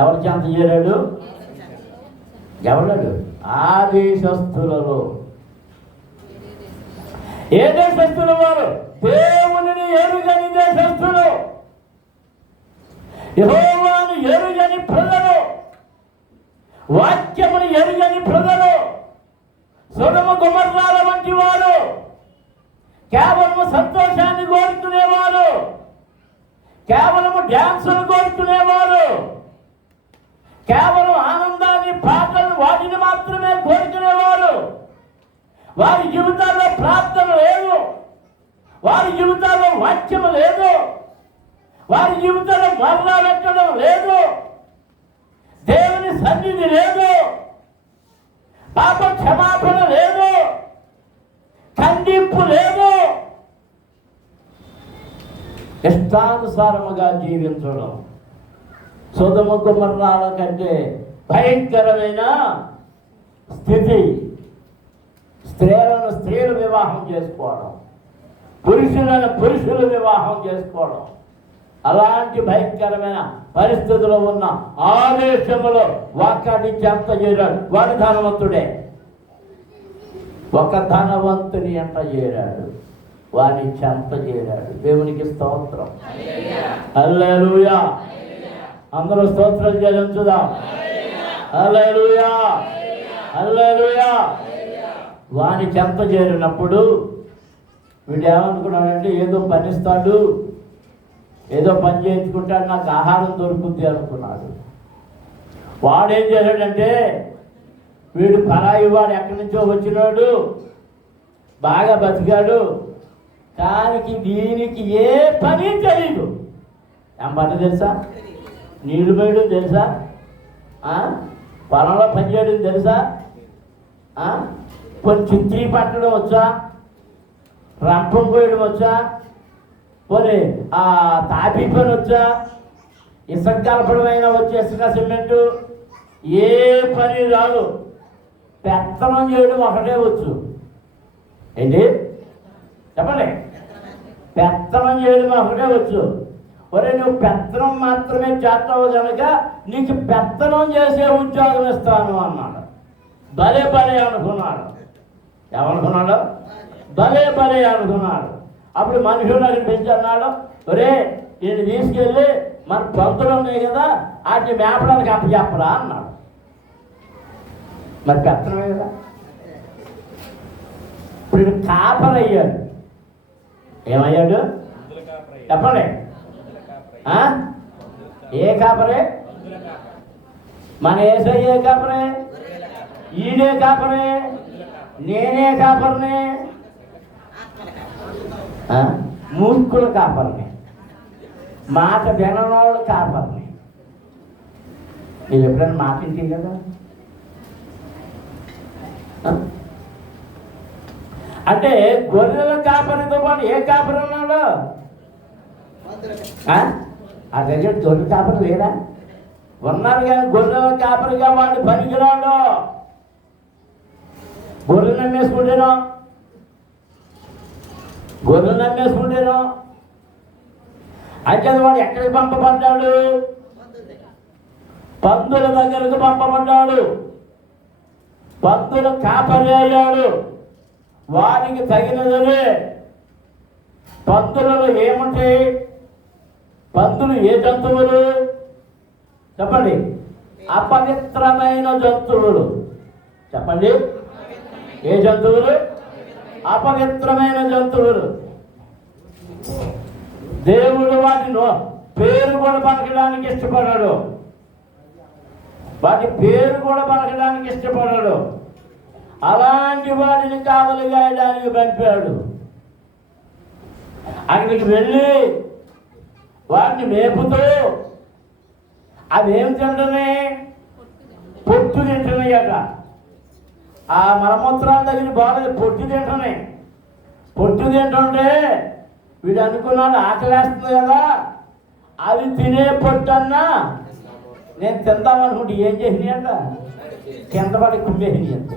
ఎవరి చెంత చేరాడు? ఎవడాడు? ఆ దేశస్తులలో. ఏ దేశస్తులు వారు? దేవుని ఎరుగని దేశస్తులు, యెహోవాను ఎరుగని ప్రజలు, వాక్యమును ఎరుగని ప్రజలు, సొదొమ గొమొర్రాల వంటి వారు, కేవలం సంతోషాన్ని కోరుకునేవారు, కేవలం డ్యాన్సులు కోరుకునేవారు, కేవలం ఆనందాన్ని, పాటలు వాటిని మాత్రమే కోరుకునేవారు. వారి జీవితాల్లో ప్రార్థన లేదు, వారి జీవితాల్లో వాక్యం లేదు, వారి జీవితంలో మరణ పెట్టడం లేదు, దేవుని సన్నిధి లేదు, పాప క్షమాపణ లేదు, ఖండింపు లేదు. ఇష్టానుసారముగా జీవించడం సొదొమ గొమొర్రాల కంటే భయంకరమైన స్థితి. స్త్రీలను స్త్రీలు వివాహం చేసుకోవడం, పురుషులను పురుషులు వివాహం చేసుకోవడం, అలాంటి భయంకరమైన పరిస్థితుల్లో ఉన్న ఆ దేశంలో వాక్యాన్ని చెంత చేరాడు. వాడు ధనవంతుడే, ఒక ధనవంతుని ఎంట చేరాడు, వాడిని చెంత చేరాడు. దేవునికి స్తోత్రం, హల్లెలూయా. అందరూ స్తోత్రం చెల్లించుదాం, హల్లెలూయా, హల్లెలూయా. వాని చెంత చేరినప్పుడు వీడు ఏమనుకున్నాడంటే ఏదో పనిస్తాడు, ఏదో పని చేయించుకుంటాడు, నాకు ఆహారం దొరుకుద్ది అనుకున్నాడు. వాడేం చేశాడంటే వీడు పరాయి వాడు, ఎక్కడి నుంచో వచ్చినాడు, బాగా బతికాడు, దానికి దీనికి ఏ పని తెలియదు. ఏం పని తెలుసా? నీళ్లు పోయడం తెలుసా? పొలంలో పని చేయడం తెలుసా? కొన్ని చిత్రీ పట్టడం వచ్చా? రంపం పోయడం వచ్చా? పోనీ తాపీ పని వచ్చా? ఇసుక కలపడం అయినా వచ్చి ఇసుక సిమెంటు ఏ పని రాదు. పెత్తనం చేయడం ఒకటే వచ్చు. ఏంటి చెప్పండి? పెత్తనం చేయడం ఒకటే వచ్చు. ఒరే నువ్వు పెత్తనం మాత్రమే చేస్తావు కనుక నీకు పెత్తనం చేసే ఉద్యోగం ఇస్తాను అన్నాడు. భలే భలే అనుకున్నాడు. ఏమనుకున్నాడు? భలే భలే అనుకున్నాడు. అప్పుడు మనుషులు అక్కడ పెంచి అన్నాడు, ఒరే నేను తీసుకెళ్ళి మన పంతులు ఉన్నాయి కదా వాటిని మేపడానికి అప్పచెప్పరా అన్నాడు. మరి పెత్తనమే కదా. ఇప్పుడు కాపరయ్యాడు. ఏమయ్యాడు చెప్పండి? ఏ కాపరే? మన యేసయ్య ఏ కాపరే? ఈడే కాపరే, నేనే కాపర్నే, మూర్ఖుల కాపర్ని, మాట విననోళ్ళ కాపర్ని. మీరు ఎప్పుడైనా మాట ఇంటి కదా? అంటే గొర్రెల కాపరితో పాటు ఏ కాపరి ఉన్నాడు? ఆ దగ్గర గొర్రెల కాపరి లేరా? ఉన్నారు కానీ గొర్రెల కాపరిగా వాడు పనికిరాడు. గొర్రెలు నమ్మేసుకుంటేనో, గొర్రెలు నమ్మేసుకుంటేనో. అయితే వాడు ఎక్కడికి పంపబడ్డాడు? పందుల దగ్గరకు పంపబడ్డాడు. పందుల కాపరి అయ్యాడు. వారికి తగినదే. పందులలో ఏముంటాయి? పందులు ఏ జంతువులు చెప్పండి? అపవిత్రమైన జంతువులు. చెప్పండి, ఏ జంతువులు? అపవిత్రమైన జంతువులు. దేవుడు వాటిలో పేరు కూడా పలకడానికి ఇష్టపడాడు. వాటి పేరు కూడా పలకడానికి ఇష్టపడాడు. అలాంటి వాటిని కావలి గాయడానికి పంపాడు. అక్కడికి వెళ్ళి వాటిని మేపుతూ అవి ఏం తింటనే? పొట్టు తింటున్నాయట. ఆ మలమూత్రాల దగ్గర బాగా పొట్టు తింటున్నాయి. పొట్టు తింటుంటే వీడు అనుకున్నాడు ఆకలేస్తుంది కదా, అవి తినే పొట్టన్నా నేను తిందామనుకుంటే ఏం చేసినాయంట? కింద పడి కుమ్మేసినాయంట.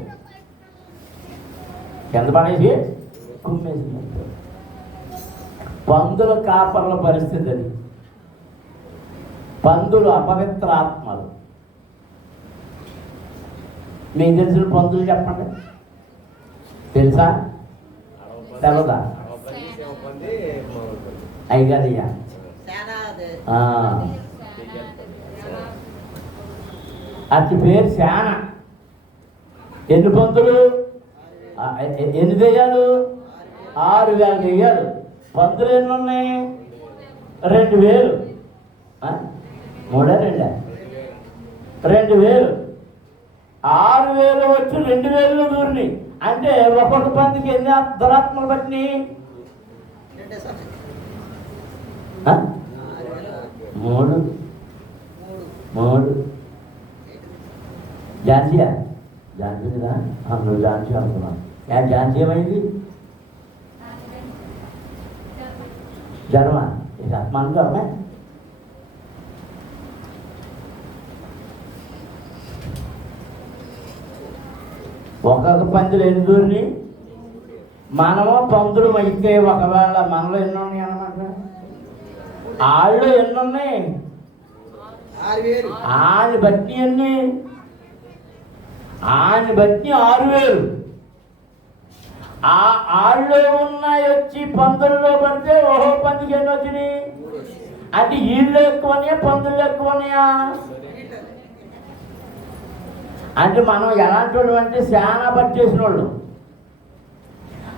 కింద పడేసి కుమ్మేసినాయంట. పందుల కాపర్ల పరిస్థితి అది. పందులు అపవిత్ర ఆత్మలు. మీకు తెలిసిన పందులు చెప్పండి. తెలుసా? తెలదా? అయ్యగారయ్యా అతి పేరు శాన. ఎన్ని పందులు? ఎన్ని దెయ్యాలు? 6,000 దెయ్యాలు. పందులు ఎన్ని ఉన్నాయి? 2,000. 3 2,000. 6,000 వచ్చి 2,000 దూరిని. అంటే ఒక్కొక్క పందికి ఎన్ని దురాత్మలు పట్టినాయి? 3 ఝాన్సీయా? ఝాన్సీ కదా, నువ్వు ఝాన్సీ అనుకున్నాను. ఝాన్సీ ఏమైంది? జ్వరమా? ఇది ఆత్మానం జ్వరమే. ఒక్కొక్క పందులు ఎన్ని దూరిని? మనము పందులు అయితే ఒకవేళ మనలో ఎన్ని ఉన్నాయి అన్నమాట. ఆళ్ళు ఎన్ని ఉన్నాయి? ఆని బట్టి ఎన్ని? ఆని బట్టి 6,000. ఆ ఆళ్ళు ఉన్నాయి వచ్చి పందుల్లో పడితే ఓహో పందికి ఎన్ని వచ్చినాయి? అంటే వీళ్ళు ఎక్కువన్నాయా పందులు ఎక్కువన్నాయా? అంటే మనం ఎలాంటి వాళ్ళు అంటే చాలా పట్టేసిన వాళ్ళు.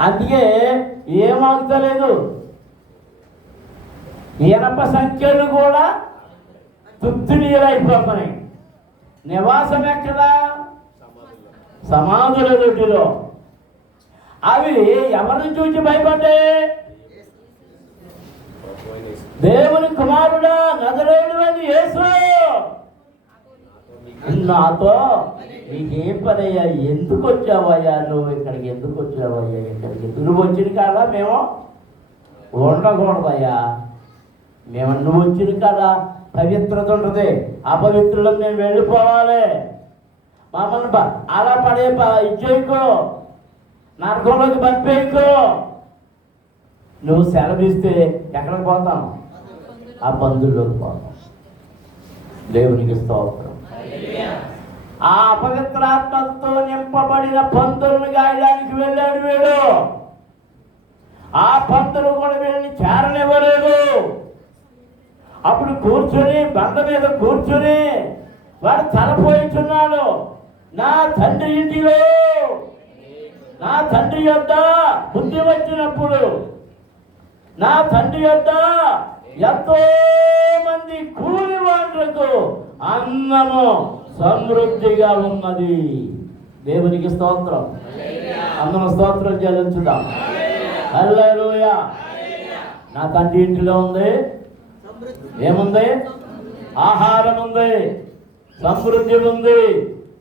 అందుకే ఏమవుతలేదు, ఇనప సంఖ్యలు కూడా తుత్తునీలైపోతున్నాయి. నివాసం ఎక్కడా? సమాధుల దొడ్డిలో. అవి ఎవరిని చూసి భయపడ్డాయి? దేవుని కుమారుడా నజరేయుడు అని యేసు, నాతో నీకేం పనయ్యా? ఎందుకు వచ్చావయ్యా? నువ్వు ఇక్కడికి ఎందుకు వచ్చావయ్యా? ఇక్కడికి నువ్వు వచ్చిన కాడ మేము ఉండకూడదయ్యా. నువ్వు వచ్చిన కాడ పవిత్రత ఉంటుంది, అపవిత్రులకు మేము వెళ్ళిపోవాలి. మమ్మల్ని అలా పడే ఇచ్చేయకు, నరకంలోకి పంపేయకు. నువ్వు సెలవిస్తే ఎక్కడికి పోతాం? ఆ పందుల్లోకి పోతాం. దేవునికి స్తోత్రం. ఆ అపవిత్రాత్మతో నింపబడిన పందులను గాయడానికి వెళ్ళాడు వీడు. ఆ పందులు కూడా వీళ్ళని చేరనివ్వలేదు. అప్పుడు కూర్చుని బండ మీద కూర్చుని వాడు తలపోయిచున్నాడు. నా తండ్రి ఇంటిలో నా తండ్రి యొద్ద బుద్ధి వచ్చినప్పుడు నా తండ్రి యొద్ద ఎంతో మంది కూలి వాళ్ళకు అన్నము సమృద్ధిగా ఉన్నది. దేవునికి స్తోత్రం. అందరం స్తోత్రం చెల్లించుదాం. హల్లెలూయా. నా తండ్రి ఇంటిలో ఉంది ఏముంది? ఆహారం ఉంది, సమృద్ధి ఉంది,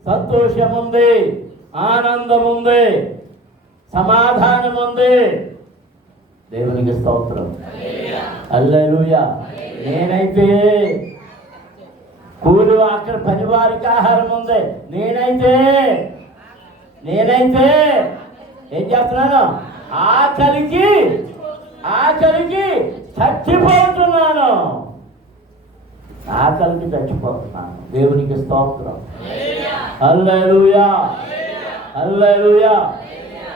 సంతోషం ఉంది, ఆనందం ఉంది, సమాధానం ఉంది. దేవునికి స్తోత్రం. హల్లెలూయా. నేనైతే కూలి అక్కడ పనివారికి ఆహారం ఉంది. నేనైతే ఏం చేస్తున్నాను? ఆకలికి చచ్చిపోతున్నాను. ఆకలికి చచ్చిపోతున్నాను. దేవునికి స్తోత్రం. హల్లెలూయా. హల్లెలూయా.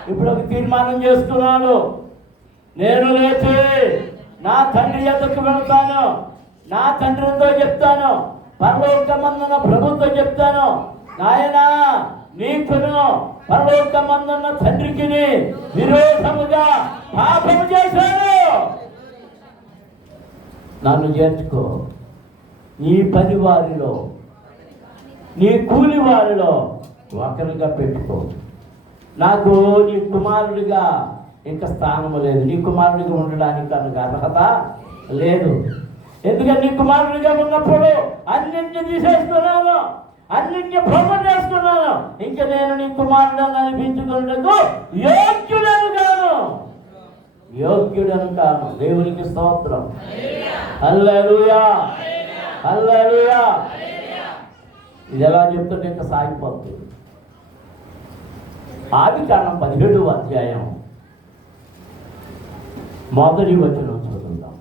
ఇప్పుడు ఒక తీర్మానం చేసుకున్నాను. నేను లేచి నా తండ్రి యొద్దకు వెళ్తాను. నా తండ్రితో చెప్తాను, పరలోకమందున్న ప్రభుతో చెప్తాను, నాయనా నీకును పరలోకమందున్న తండ్రికి విరోధముగా పాపము చేశాను. నన్ను చేర్చుకో. నీ పని వారిలో, నీ కూలి వారిలో ఒకరిగా పెట్టుకో. నాకు నీ కుమారుడిగా ఇంకా స్థానము లేదు. నీ కుమారుడిగా ఉండడానికి కనుక అర్హత లేదు. ఎందుకంటే నీ కుమారుడిగా ఉన్నప్పుడు అన్నింటినీ తీసేస్తున్నాను, అన్నింటినీ ప్రమోట్ చేస్తున్నాను. ఇంకా నేను నీ కుమారుడని అనిపించుకున్నకు యోగ్యుడను కాను. దేవునికి స్తోత్రం. హల్లెలూయా. హల్లెలూయా. ఇది ఎలా చెప్తుంటే ఇంకా సాగిపోతుంది. ఆదికాండం 17వ అధ్యాయం మొదటి వచనం చదువుదాం.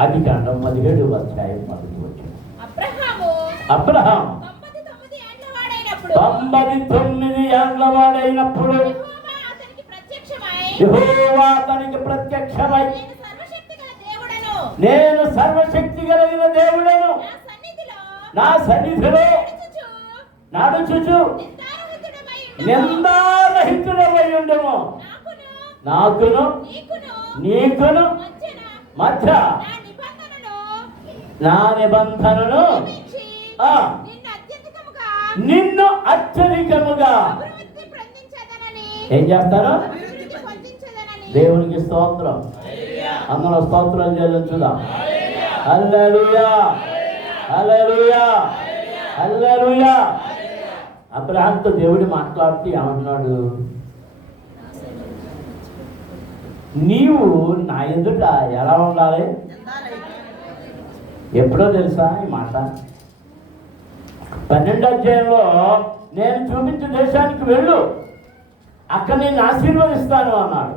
ఆదికాండం 17వ అధ్యాయం మొదటి వచనం. అబ్రహాం 99 ఏళ్ల వాడైనప్పుడు యెహోవా అతనికి ప్రత్యక్షమై, నేను సర్వశక్తి కలిగిన దేవుడను, నా సన్నిధిలో నడుచుచు నిందారహితుడమై ఉండము, నాకును నీకును మధ్య నా నిబంధనను నిన్ను అత్యధికముగా ఏం చేస్తారు? దేవునికి స్తోత్రం. అందులో స్తోత్రం చెల్లించుదాం. హల్లెలూయా, హల్లెలూయా, హల్లెలూయా. అబ్రహాంతో దేవుడు మాట్లాడుతూ ఏమంటున్నాడు? నీవు నా ఎదుట ఎలా ఉండాలి? ఎప్పుడో తెలుసా ఈ మాట? 12వ అధ్యాయంలో నేను చూపించే దేశానికి వెళ్ళు, అక్కడ నేను ఆశీర్వదిస్తాను అన్నాడు.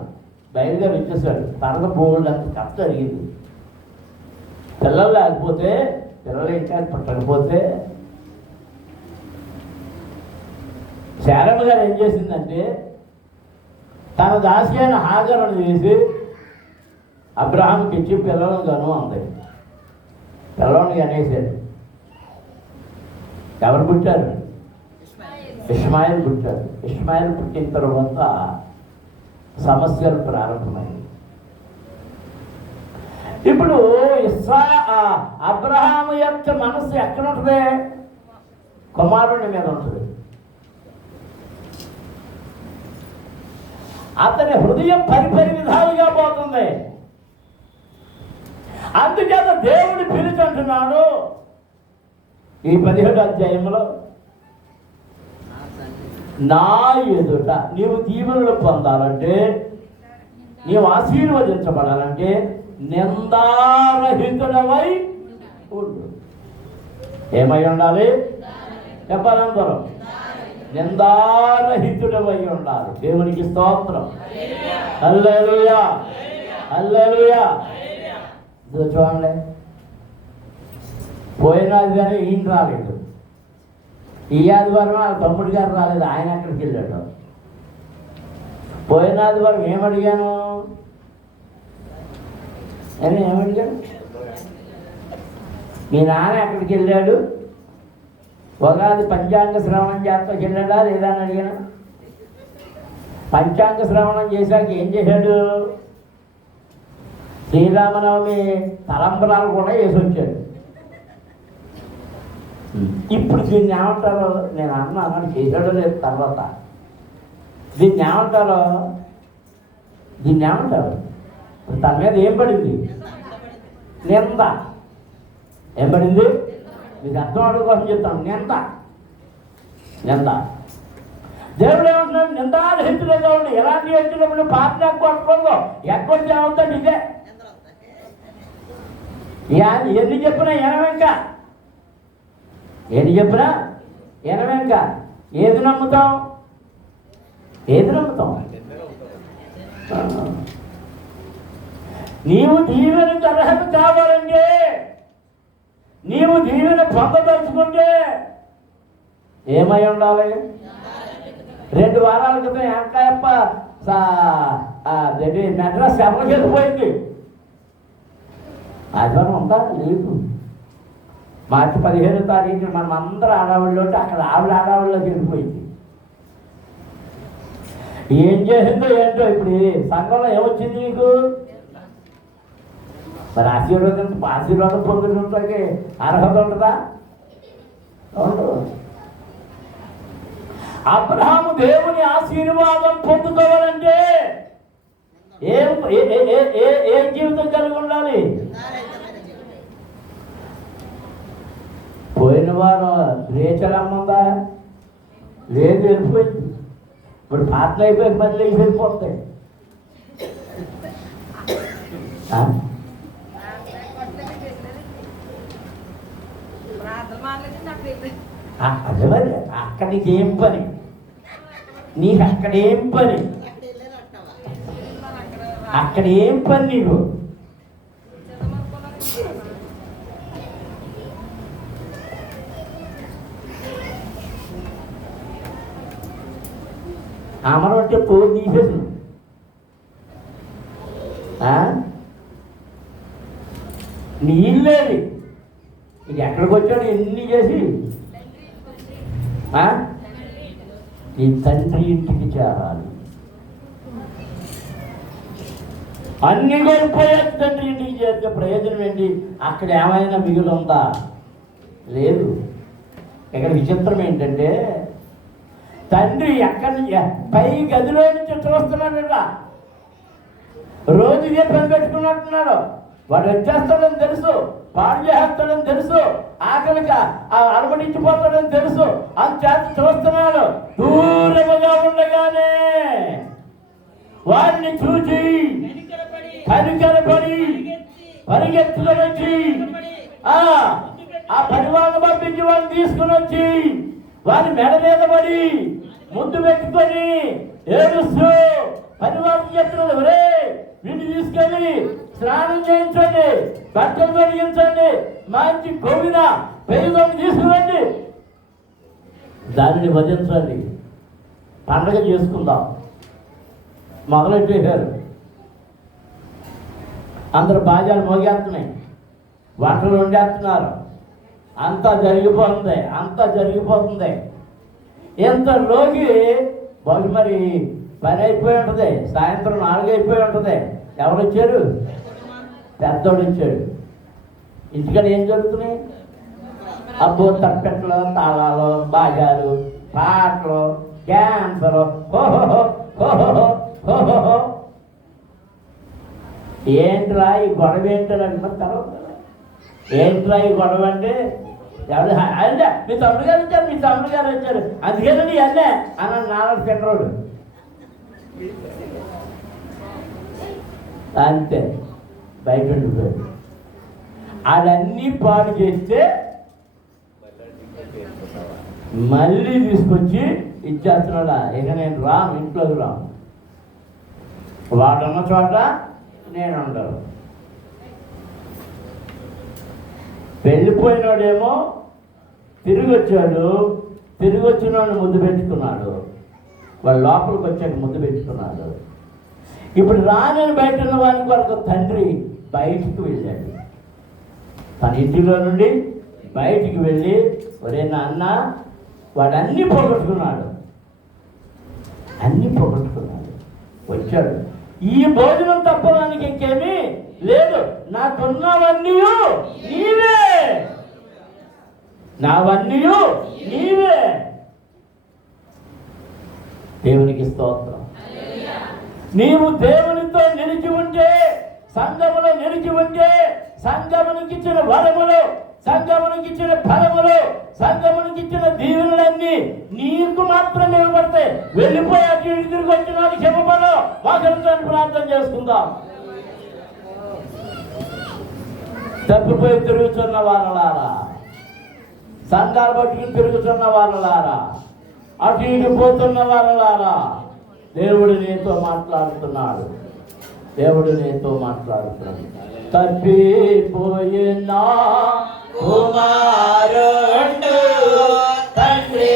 బయలుదేరి వచ్చేసాడు. తర్వాత బోల్డ్ అంత కష్టం జరిగింది. పిల్లలు లేకపోతే, పిల్లలు ఇంకా పుట్టకపోతే శారమ్మ గారు ఏం చేసిందంటే తన దాసి అయిన హాగరును చేసి అబ్రహాంకి ఇచ్చి పిల్లలను కను అంది. పిల్లలను కనేసాడు. ఎవరు పుట్టారు? ఇష్మాయిల్ పుట్టారు. ఇష్మాయిల్ పుట్టిన తర్వాత సమస్యలు ప్రారంభమైంది. ఇప్పుడు అబ్రహాము యొక్క మనసు ఎక్కడ ఉంటుంది? కుమారుని మీద ఉంటుంది. అతని హృదయం పరిపరి విధాలుగా పోతుంది. అందుచేత దేవుడు పిలుచుంటున్నాడు ఈ 17వ అధ్యాయంలో, నా ఎదుట నీవు దీవెనలు పొందాలంటే, నీవు ఆశీర్వదించబడాలంటే నిందారహితుడవై ఉండు. ఏమై ఉండాలి? చెప్పాలందరూ నిందారహితుడవై ఉండాలి. దేవునికి స్తోత్రం. హల్లెలూయా, హల్లెలూయా. చూడండి, పోయినది కానీ ఈయన రాలేదు. ఈ ఆదివారం వాళ్ళ తమ్ముడి గారు రాలేదు. ఆయన ఎక్కడికి వెళ్ళాడు? పోయిన ఆదివారం ఏమడిగాను అని ఏమడిగాను? మీ నాన్న ఎక్కడికి వెళ్ళాడు? ఉగాది పంచాంగ శ్రవణం చేస్తాకి వెళ్ళాడా లేదా అని అడిగాను. పంచాంగ శ్రవణం చేశాక ఏం చేశాడు? శ్రీరామనవమి తలంబరాలు కూడా వేసి వచ్చాడు. ఇప్పుడు దీన్ని ఏమంటారో నేను అన్నాను, చేశాడో లేదు తర్వాత. దీన్ని ఏమంటారో? దీన్ని ఏమంటారు? తన మీద ఏం పడింది? నింద. ఏం పడింది? మీకు అర్థం అడుగు కోసం చెప్తాను. నింద. దేవుడు ఏమంటున్నాడు? నిందారహితులుగా ఉండి. ఎలాంటి హెచ్చులప్పుడు పాత్ర కొట్టకూడదు. ఎక్కడికి ఏమవుతాడు? ఇదే ఎన్ని చెప్పినా ఎనవెంక, ఎన్ని చెప్పినా ఎనవెంక. ఏది నమ్ముతాం? నీవు దీవెనకు అర్హత కావాలంటే, నీవు దీవెన పొందదలుచుకుంటే ఏమై ఉండాలి? 2 వారాల క్రితం ఎంకాయప్ప మెడ్రాస్ ఎవరికి వెళ్ళిపోయింది. ఆదివారం ఉందా? లేదు. మార్చి 15వ తారీఖున మనం అందరూ ఆడవాళ్ళు, అక్కడ ఆడవాళ్ళకి వెళ్ళిపోయింది. ఏం చేసిందో ఏంటో. ఇప్పుడు సంఘంలో ఏమొచ్చింది నీకు? మరి ఆశీర్వాదం పొందడానికి అర్హత ఉంటుందా? ఉండదు. అబ్రహాము దేవుని ఆశీర్వాదం పొందుకోవాలంటే ఏ జీవితం కలిగి ఉండాలి? పోయిన వారం రేచలమ్మందా? లేదు, వెళ్ళిపోయింది. ఇప్పుడు పాటలు అయిపోయి మళ్ళీ వెళ్ళిపోతాయి. అదే మరి అక్కడ నీకేం పని? నీకు అక్కడేం పని? అక్కడేం పని నీకు? అమరం అంటే పోరు తీసేసి నీళ్ళేది. ఇది ఎక్కడికి వచ్చాడు? ఎన్ని చేసి నీ తండ్రి ఇంటికి చేరాలి. అన్ని కోల్పోయాడు తండ్రి ఇంటికి చేస్తే ప్రయోజనం ఏంటి? అక్కడ ఏమైనా మిగిలి ఉందా? లేదు. ఇక్కడ విచిత్రం ఏంటంటే తండ్రి ఎక్కడి నుంచి పై గదిలో నుంచి చూస్తున్నాడట. రోజు ఇదే పని పెట్టుకున్నట్టున్నాడు. వాడు వచ్చేస్తాడని తెలుసు, పాడు చేస్తాడని తెలుసు, ఆకలిగా అలమటించిపోతాడని తెలుసు. అంచేత చూస్తున్నాడు. దూరముగా ఉండగానే వాడిని చూచి కనికరపడి పరిగెత్తుకొని వచ్చి ఆ పరివాళ్ళను పంపించి వాడిని తీసుకుని వచ్చి వారి మెడ మీద పడి ముద్దు పెట్టుకొని ఏడుస్తూ పరివాళ్ళకి చెప్తున్నాడు, ఒరే వీడిని తీసుకెళ్ళి స్నానం చేయించండి, బట్టలు తొలగించండి, మంచి కొవ్విన పెరుగుని తీసుకురండి, దానిని భజించండి, పండగ చేసుకుందాం. మొదలెట్టేశారు. అందరు బాజాలు మోగేస్తున్నాయి, వంటలు వండేస్తున్నారు, అంతా జరిగిపోతుంది. ఇంతలోకి బహు మరి పని అయిపోయి ఉంటుంది, సాయంత్రం 4 అయిపోయి ఉంటుంది. ఎవరు వచ్చారు? పెద్దోడు వచ్చాడు. ఇంటికాడ ఏం జరుగుతున్నాయి? అబ్బో తప్పెట్లు, తాళాలు, బాజాలు, పాటలు, డ్యాన్సులు, ఏంట్రా ఈ గొడవ ఏంటని తర్వాత ఏంట్రా ఈ గొడవ అంటే ఎవరు అదే మీ తమ్ముడు గారు వచ్చారు అందుకేనండి అన్నే అన్న నాలుగు సెంటరోడు అంతే. బయట ఉండిపోయాడు. అవన్నీ పాడు చేస్తే మళ్ళీ తీసుకొచ్చి ఇచ్చేస్తున్నాడా? ఇక నేను రాను, ఇంట్లోకి రాను, వాడున్న చోట నేను ఉండను. వెళ్ళిపోయినాడేమో తిరిగి వచ్చాడు, తిరిగి వచ్చినాడు ముద్దు పెట్టుకున్నాడు, వాడు లోపలికి వచ్చాక ముద్దు పెట్టుకున్నాడు. ఇప్పుడు రానని బయట ఉన్న వారికి వాళ్ళకు తండ్రి బయటికి వెళ్ళాడు. తన ఇంటిలో నుండి బయటికి వెళ్ళి, ఒరే నాన్న వాడు అన్నీ పోగొట్టుకున్నాడు వచ్చాడు. ఈ భోజనం తప్పడానికి ఇంకేమీ లేదు, నాకున్నవన్నీ నీవే, నావన్నీ నీవే. దేవునికి స్తోత్రం. నీవు దేవునితో నిలిచి ఉంటే, సంఘములో నిలిచి ఉంటే, సంఘమునికి ఇచ్చిన వరములు, సంఘమునికి ఇచ్చిన ఫలములు, సంఘమునికి ఇచ్చిన దీవెనలన్నీ నీకు మాత్రం నిలబడతాయి. వెళ్ళిపోయి అటు ఇటు తిరిగి వచ్చిన వాళ్ళు క్షమపడు, ఒకరితో ప్రార్థన చేసుకుందాం. తప్పిపోయి తిరుగుతున్న వాళ్ళలారా, సంఘాలు పట్టుకుని తిరుగుతున్న వాళ్ళలారా, అటు ఇటు పోతున్న వాళ్ళలారా, దేవుడు నీతో మాట్లాడుతున్నాడు. తప్పిపోయినా కుమారుడు తండ్రి